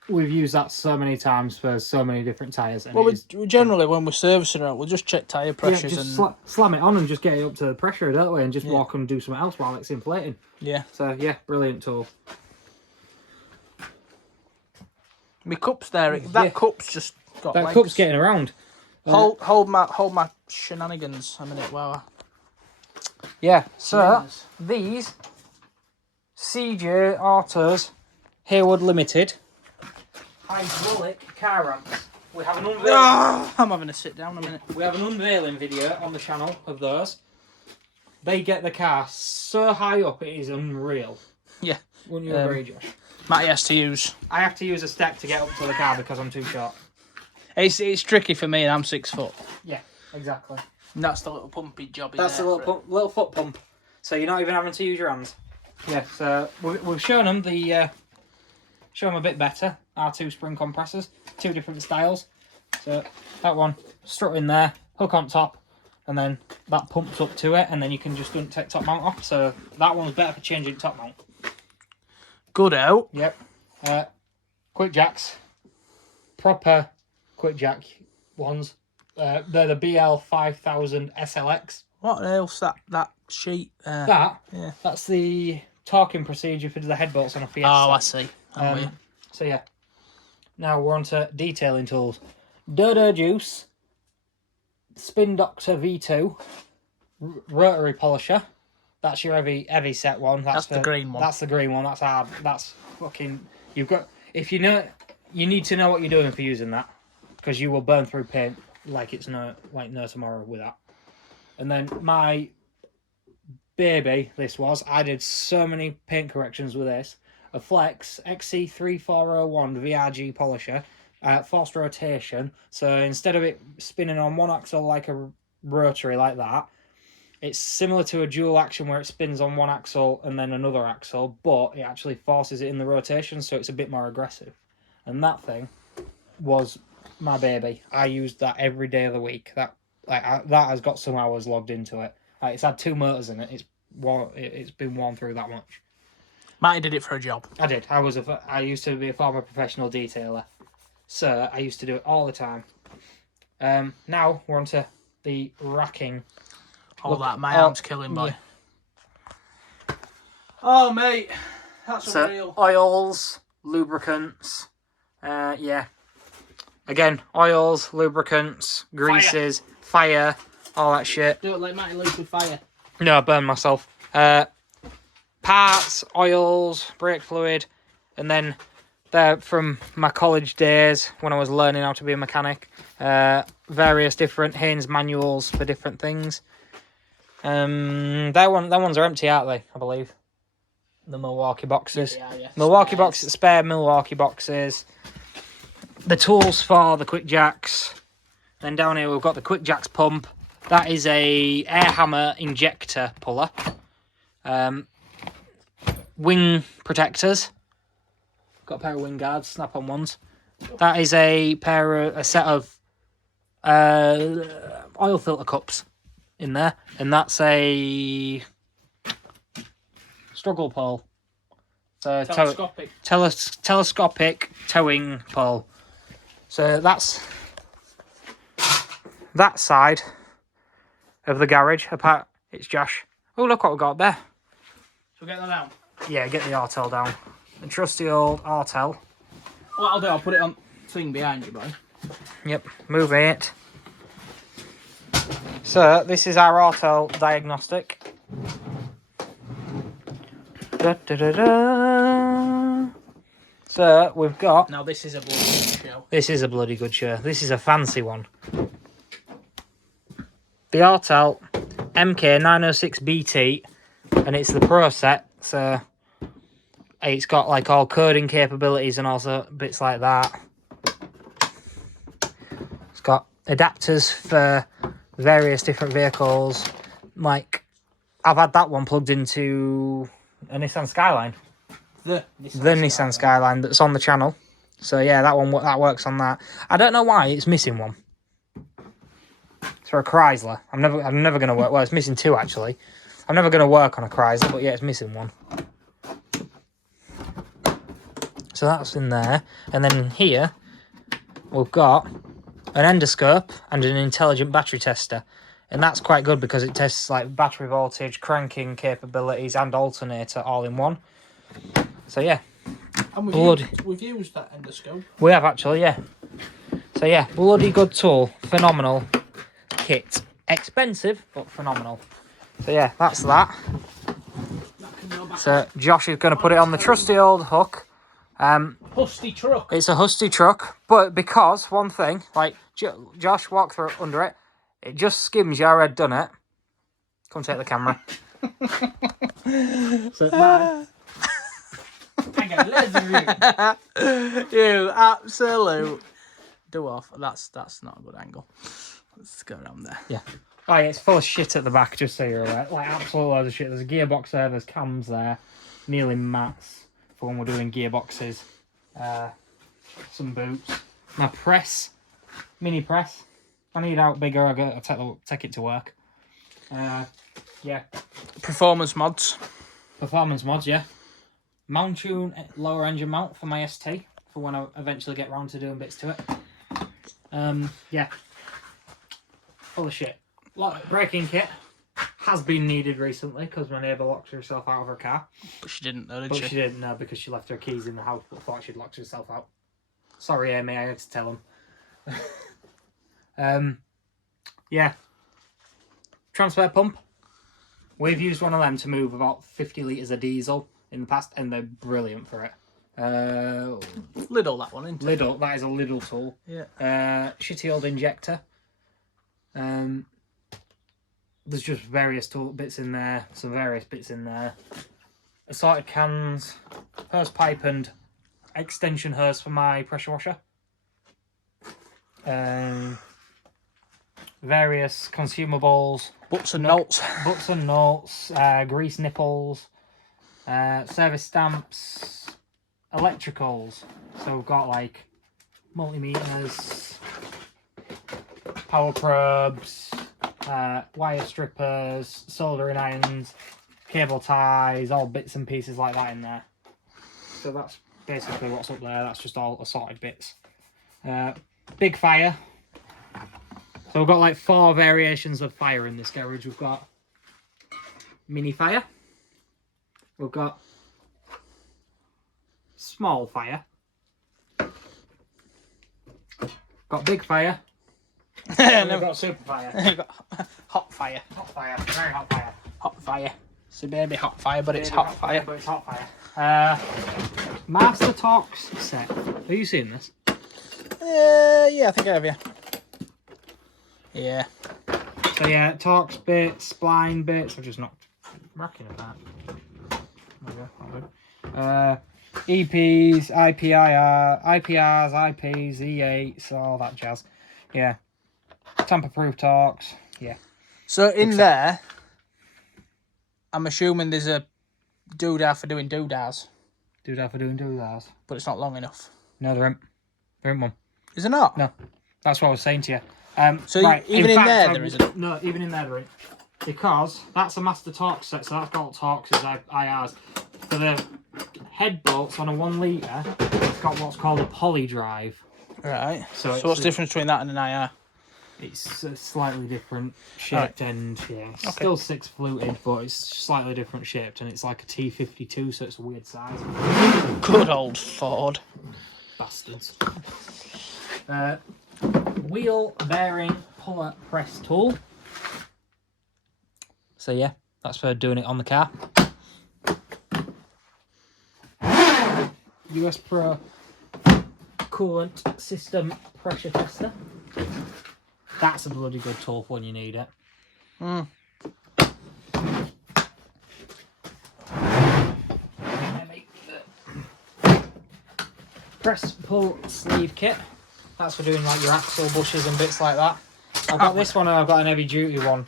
we've used that so many times for so many different tyres. Well, we generally, when we're servicing it, we'll just check tyre pressures just and... slam it on and just get it up to the pressure, don't we? And just Yeah. walk and do something else while it's inflating. Yeah. So, yeah, brilliant tool. My cup's there. That cup's just got That legs. cup's getting around. Hold my shenanigans a minute while Yeah, so Yes. these CJ Autos Haywood Limited hydraulic car ramps. We have an unveiling. I'm having to sit down a minute. We have an unveiling video on the channel of those. They get the car so high up it is unreal. Yeah. Wouldn't you agree, Josh? Matty has to use. I have to use a step to get up to the car because I'm too short. It's tricky for me and I'm 6 foot. Yeah, exactly. And that's the little pumpy job. That's the little foot pump. So you're not even having to use your hands. Yeah, so we've shown them a bit better. Our 2 spring compressors, 2 different styles. So that one strut in there, hook on top, and then that pumps up to it, and then you can just take top mount off. So that one's better for changing top mount. Good out. Yep. Quick jacks, proper quick jack ones. They're the BL5000 SLX. What else? That sheet there. That's the torquing procedure for the head bolts on a Fiesta. Oh, I see. I'm with you. So yeah, now we're on to detailing tools. Dodo Juice, Spin Doctor V2, rotary polisher. That's your heavy set one. That's the green one. That's the green one. That's hard. That's fucking. You've got. If you know, you need to know what you're doing for using that, because you will burn through paint like it's no tomorrow with that. And then my baby, I did so many paint corrections with this. A Flex XC3401 VRG polisher, forced rotation. So instead of it spinning on one axle like a rotary like that, it's similar to a dual action where it spins on one axle and then another axle, but it actually forces it in the rotation, so it's a bit more aggressive. And that thing was my baby. I used that every day of the week. That has got some hours logged into it. It's had 2 motors in it. It's been worn through that much. Matty did it for a job. I did. I used to be a former professional detailer, so I used to do it all the time. Now we're on to the racking. My arm's killing, boy. Yeah. Oh, mate. That's unreal. Oils, lubricants, yeah. Again, oils, lubricants, greases, fire, all that shit. Do it like Matty loose with fire. No, I burned myself. Parts, oils, brake fluid, and then they're from my college days when I was learning how to be a mechanic. Various different Haynes manuals for different things. That ones are empty, aren't they? I believe. The Milwaukee boxes. Yeah. Milwaukee boxes, spare Milwaukee boxes. The tools for the quick jacks. Then down here we've got the quick jacks pump. That is a air hammer injector puller. Wing protectors. Got a pair of wing guards, snap-on ones. That is a set of oil filter cups in there, and that's a struggle pole. So telescopic towing pole. So that's that side of the garage. Apart, it's Josh. Oh, look what we got there. So get that down. Yeah, get the Artel down. The trusty old Artel. What I'll do, I'll put it on thing behind you, boy. Yep, move it. So, this is our Artel Diagnostic. So, we've got... Now, this is a bloody good show. This is a bloody good show. This is a fancy one. The Artel MK906BT, and it's the Pro set, so it's got like all coding capabilities and also bits like that. It's got adapters for various different vehicles. Like, I've had that one plugged into a Nissan Skyline. The Nissan Skyline that's on the channel. So yeah, that works on that. I don't know why it's missing one. It's for a Chrysler. I'm never gonna work. Well, it's missing 2 actually. I'm never gonna work on a Chrysler, but yeah, it's missing one. So that's in there. And then here, we've got an endoscope and an intelligent battery tester. And that's quite good because it tests like battery voltage, cranking capabilities, and alternator all in one. So yeah. And we've used that endoscope. We have actually, yeah. So yeah, bloody good tool. Phenomenal kit. Expensive, but phenomenal. So yeah, that's that. So Josh is going to put it on the trusty old hook. Husty truck. It's a husty truck, but because one thing, like Josh walked through under it, it just skims your head done it. Come take the camera. So man, I got loads of room. You absolute do off. That's not a good angle. Let's go around there. Yeah. Oh yeah, it's full of shit at the back, just so you're aware. Like absolute loads of shit. There's a gearbox there, there's cams there, nearly mats for when we're doing gearboxes. Some boots. My press, mini press. If I need out bigger, I take it to work. Yeah. Performance mods. Performance mods, yeah. Mount tune lower engine mount for my ST for when I eventually get round to doing bits to it. Yeah. Full of shit. Braking kit has been needed recently because my neighbour locked herself out of her car. But she didn't know, did But she? she didn't know because she left her keys in the house but thought she'd locked herself out. Sorry, Amy, I had to tell him. Yeah. Transfer pump. We've used one of them to move about 50 litres of diesel in the past and they're brilliant for it. Lidl, that one, isn't it? Lidl, that is a Lidl tool. Yeah. Shitty old injector. There's just various bits in there, some various bits in there. Assorted cans, hose pipe and extension hose for my pressure washer. Various consumables. Butts and notes. Butts and notes, grease nipples, service stamps, electricals. So we've got like multimeters, power probes, wire strippers, soldering irons, cable ties, all bits and pieces like that in there. So that's basically what's up there. That's just all assorted bits. Big fire. So we've got like 4 variations of fire in this garage. We've got mini fire. We've got small fire. Got big fire. And we've got super fire. You've got hot fire. Hot fire. Very hot fire. Hot fire. It's a baby hot fire, but it's hot fire. But it's hot fire. Master Talks set. Have you seen this? Yeah, I think I have, yeah. Yeah. So yeah, Torx bits, spline bits. I've just knocked racking apart. EPs, IPRs, IPs, E8s, all that jazz. Yeah. Tamper-proof Torx. Yeah. So in there, I'm assuming there's a doodah for doing doodahs. Doodah for doing doodahs. But it's not long enough. No, there ain't. There ain't one. Is it not? No. That's what I was saying to you. So right, even in fact, there, there isn't? No, even in there, there ain't. Because that's a master Torx set, so that's got Torx as IRs. For the head bolts on a 1 litre, it's got what's called a poly drive. Right. So what's the difference between that and an IR? It's a slightly different shaped end, yeah. It's still 6 fluted, but it's slightly different shaped, and it's like a T52, so it's a weird size. Good old Ford. Bastards. Wheel bearing puller press tool. So yeah, that's for doing it on the car. US Pro coolant system pressure tester. That's a bloody good tool when you need it. Press pull sleeve kit. That's for doing like your axle bushes and bits like that. I've got this one and I've got an heavy duty one.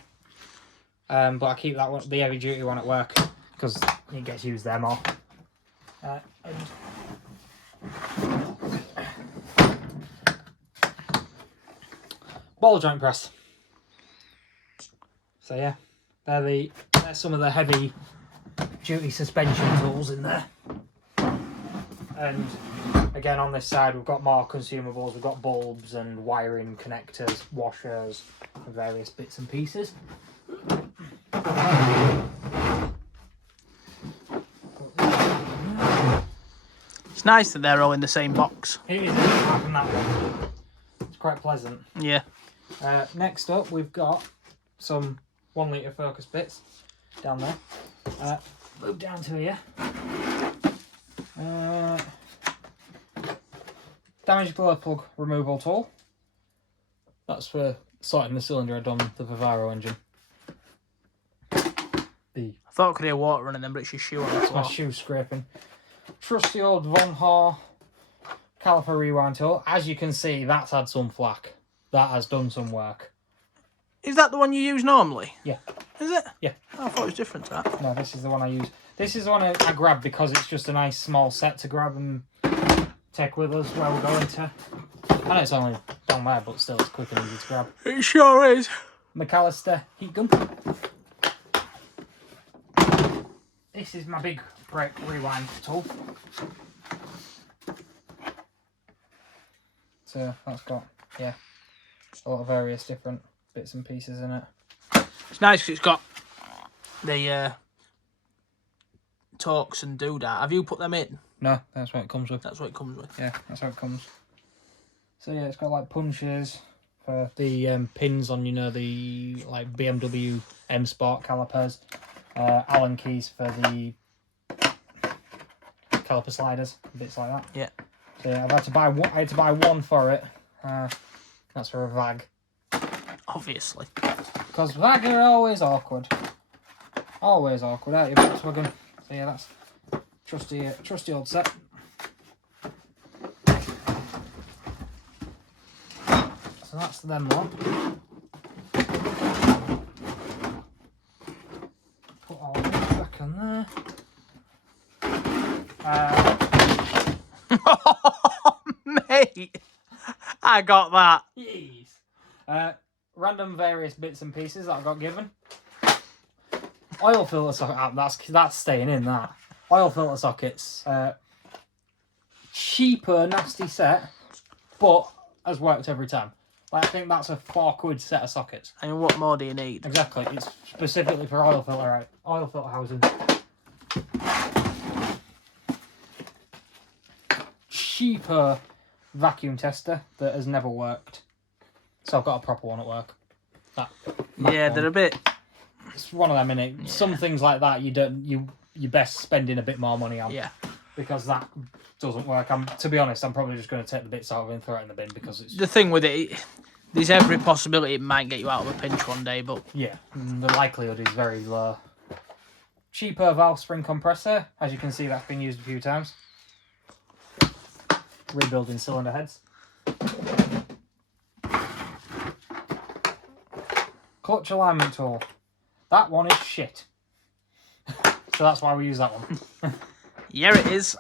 But I keep that one, the heavy duty one, at work because it gets used there more. Ball joint press. So yeah, they're some of the heavy duty suspension tools in there. And again, on this side, we've got more consumables. We've got bulbs and wiring connectors, washers, and various bits and pieces. It's nice that they're all in the same box. It is apart from that one. It's quite pleasant. Yeah. Next up, we've got some 1 litre focus bits down there. Move down to here. Damaged glow plug removal tool. That's for sorting the cylinder head on the Vivaro engine. I thought I could hear water running then, but it's your shoe on the That's floor. my shoe scraping. Trusty old Von Haar caliper rewind tool. As you can see, that's had some flack. That has done some work. Is that the one you use normally? Yeah. Is it? Yeah. Oh, I thought it was different to that. No, this is the one I use. This is the one I grab because it's just a nice small set to grab and take with us where we're going to. I know it's only down there, but still it's quick and easy to grab. It sure is. McAllister heat gun. This is my big brake rewind tool. So that's got, yeah, a lot of various different bits and pieces in it. It's nice 'cause it's got the Torx and Doodah. Have you put them in? No, that's what it comes with. That's what it comes with. Yeah, that's how it comes. So yeah, it's got like punches for the pins on, you know, the like BMW M Sport calipers. Allen keys for the caliper sliders, bits like that. Yeah. So yeah, I had to buy one for it. That's for a VAG. Obviously. Because VAG are always awkward. Always awkward, aren't you, Volkswagen? So yeah, that's trusty old set. So that's them one. Put all of this back in there. Oh, mate. I got that. Yes. Random various bits and pieces that I got given. Oil filter socket. That's staying in that. Oil filter sockets. Cheaper, nasty set, but has worked every time. Like, I think that's a £4 set of sockets. And what more do you need? Exactly. It's specifically for oil filter housing. Cheaper vacuum tester that has never worked. So I've got a proper one at work. Yeah, they're a bit. It's one of them, innit? Yeah. Some things like that you're best spending a bit more money on. Yeah. Because that doesn't work. To be honest, I'm probably just going to take the bits out of it and throw it in the bin because it's. The thing with it, there's every possibility it might get you out of a pinch one day, but yeah, the likelihood is very low. Cheaper valve spring compressor, as you can see, that's been used a few times. Rebuilding cylinder heads. Clutch alignment tool. That one is shit. So that's why we use that one. yeah, it is.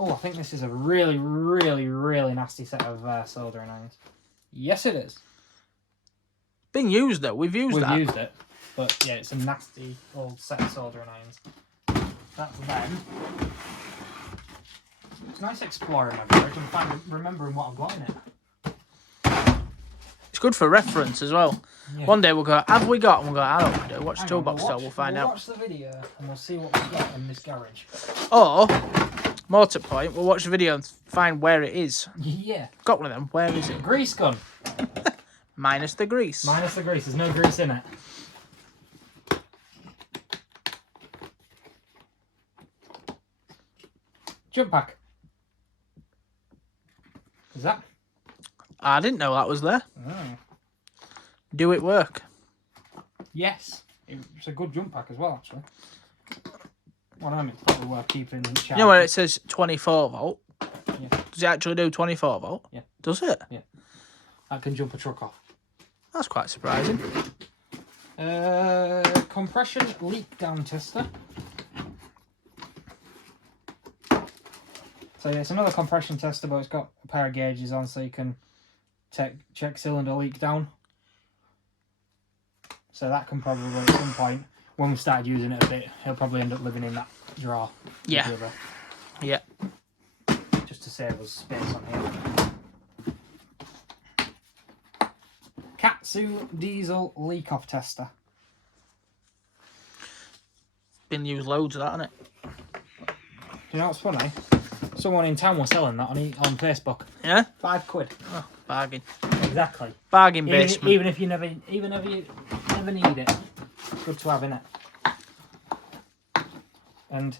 I think this is a really, really, really nasty set of soldering irons. Yes, it is. Been used though. We've used it, but yeah, it's a nasty old set of soldering irons. That's them. It's nice exploring my garage and remembering what I've got in it. It's good for reference as well. Yeah. One day we'll go, have we got? And we'll go, I don't know. Watch the Toolbox so we'll find out. Watch the video and we'll see what we've got in this garage. Or, more to point, we'll watch the video and find where it is. Yeah. Got one of them. Where is it? Grease gun. Minus the grease. Minus the grease. There's no grease in it. Jump pack. Is that? I didn't know that was there. Oh. Do it work? Yes. It's a good jump pack as well, actually. Well, I mean, it's probably worth keeping in charge. You know where it says 24 volt? Yeah. Does it actually do 24 volt? Yeah. Does it? Yeah. That can jump a truck off. That's quite surprising. Compression leak down tester. So yeah, it's another compression tester, but it's got a pair of gauges on, so you can check cylinder leak down. So that can probably, at some point, when we started using it a bit, he'll probably end up living in that drawer. Yeah. Yeah. Just to save us space on here. Katsu diesel leak-off tester. Been used loads of that, hasn't it? Do you know what's funny? Someone in town was selling that on Facebook. Yeah? £5. Oh, bargain. Exactly. Bargain basement. Even if you never need it, it's good to have in it. And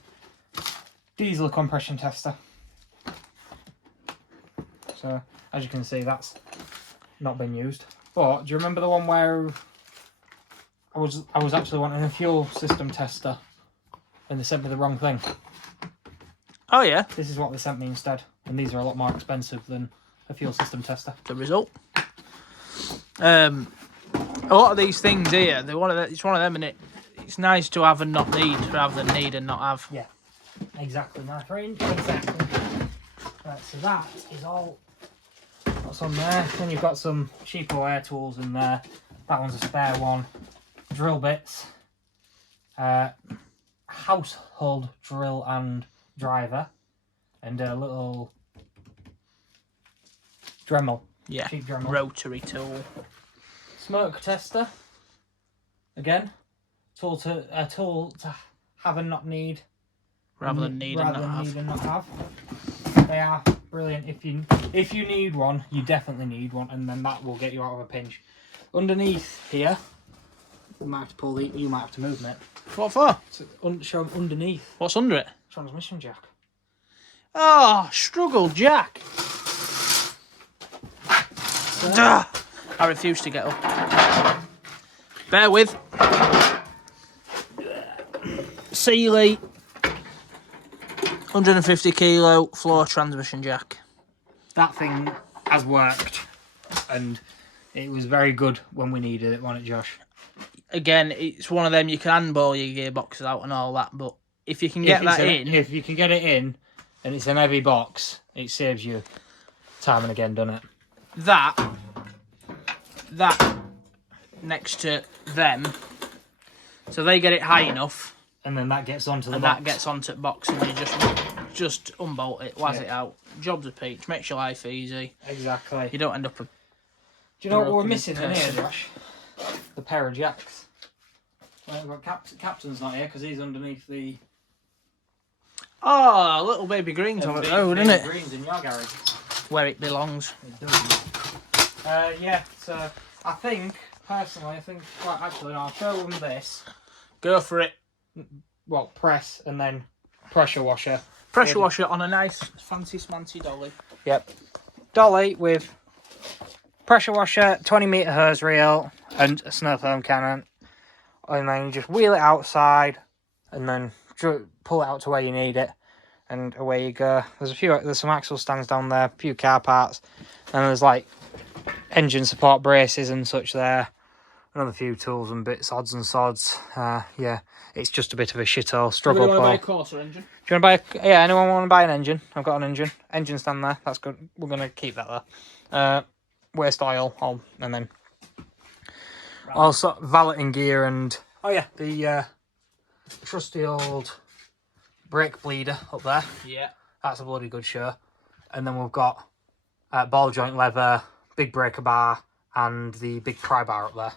diesel compression tester. So as you can see, that's not been used. But do you remember the one where I was actually wanting a fuel system tester, and they sent me the wrong thing? Oh yeah. This is what they sent me instead, and these are a lot more expensive than a fuel system tester. The result. A lot of these things here, it's one of them, and it's nice to have and not need, rather than need and not have. Yeah, exactly, my friend. Exactly. Right, so that is all that's on there. Then you've got some cheapo air tools in there. That one's a spare one. Drill bits. Household drill and driver. And a little Dremel. Yeah. Cheap Dremel. Rotary tool. Smoke tester. Again. A tool to have and not need. Rather than need and not have. They are brilliant. If you need one, you definitely need one, and then that will get you out of a pinch. Underneath here, you might have to you might have to move it. What for? Show them underneath. What's under it? Transmission jack. Oh, struggle jack. Duh. I refuse to get up. Bear with. Sealy. 150 kilo floor transmission jack. That thing has worked, and it was very good when we needed it, wasn't it, Josh? Again, it's one of them, you can handball your gearboxes out and all that, but if you can get if you can get it in, and it's an heavy box, it saves you time and again, doesn't it? That next to them, so they get it high enough, and then that gets onto the and box. that gets onto the box, and you just unbolt it, it out. Job's a peach, makes your life easy. Exactly. You don't end up. Do you know what we're missing in here, Josh? The pair of jacks. Well, Captain's not here because he's underneath the. Oh, little baby greens on the road, isn't it? Greens in your garage. Where it belongs. It does. Yeah. So I think personally, well, actually, no, I'll show them this. Go for it. Well, press and then pressure washer. Pressure washer on a nice fancy smancy dolly. Yep. Dolly with pressure washer, 20-metre hose reel, and a snow foam cannon. And then you just wheel it outside, and then pull it out to where you need it, and away you go. There's some axle stands down there, a few car parts, and there's like engine support braces and such there. Another few tools and bits, odds and sods. Yeah, it's just a bit of a shithole struggle. Do you want to buy a Corsa engine? Do you want to buy? Yeah, anyone want to buy an engine? I've got an engine stand there. That's good. We're gonna keep that there. Waste oil, and then also valeting gear and the trusty old brake bleeder up there. Yeah, that's a bloody good show. And then we've got ball joint leather, big breaker bar, and the big pry bar up there.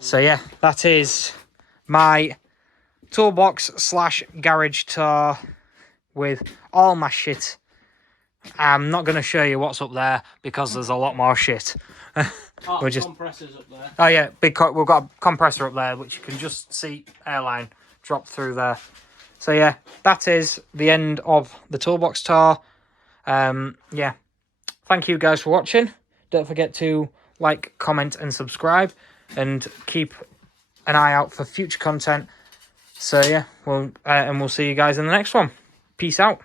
So yeah, that is my toolbox / garage tour with all my shit. I'm not going to show you what's up there because there's a lot more shit. Compressors up there. Oh yeah, we've got a compressor up there which you can just see airline drop through there. So yeah, that is the end of the toolbox tour. Yeah, thank you guys for watching. Don't forget to like, comment and subscribe, and keep an eye out for future content. So yeah, we'll see you guys in the next one. Peace out.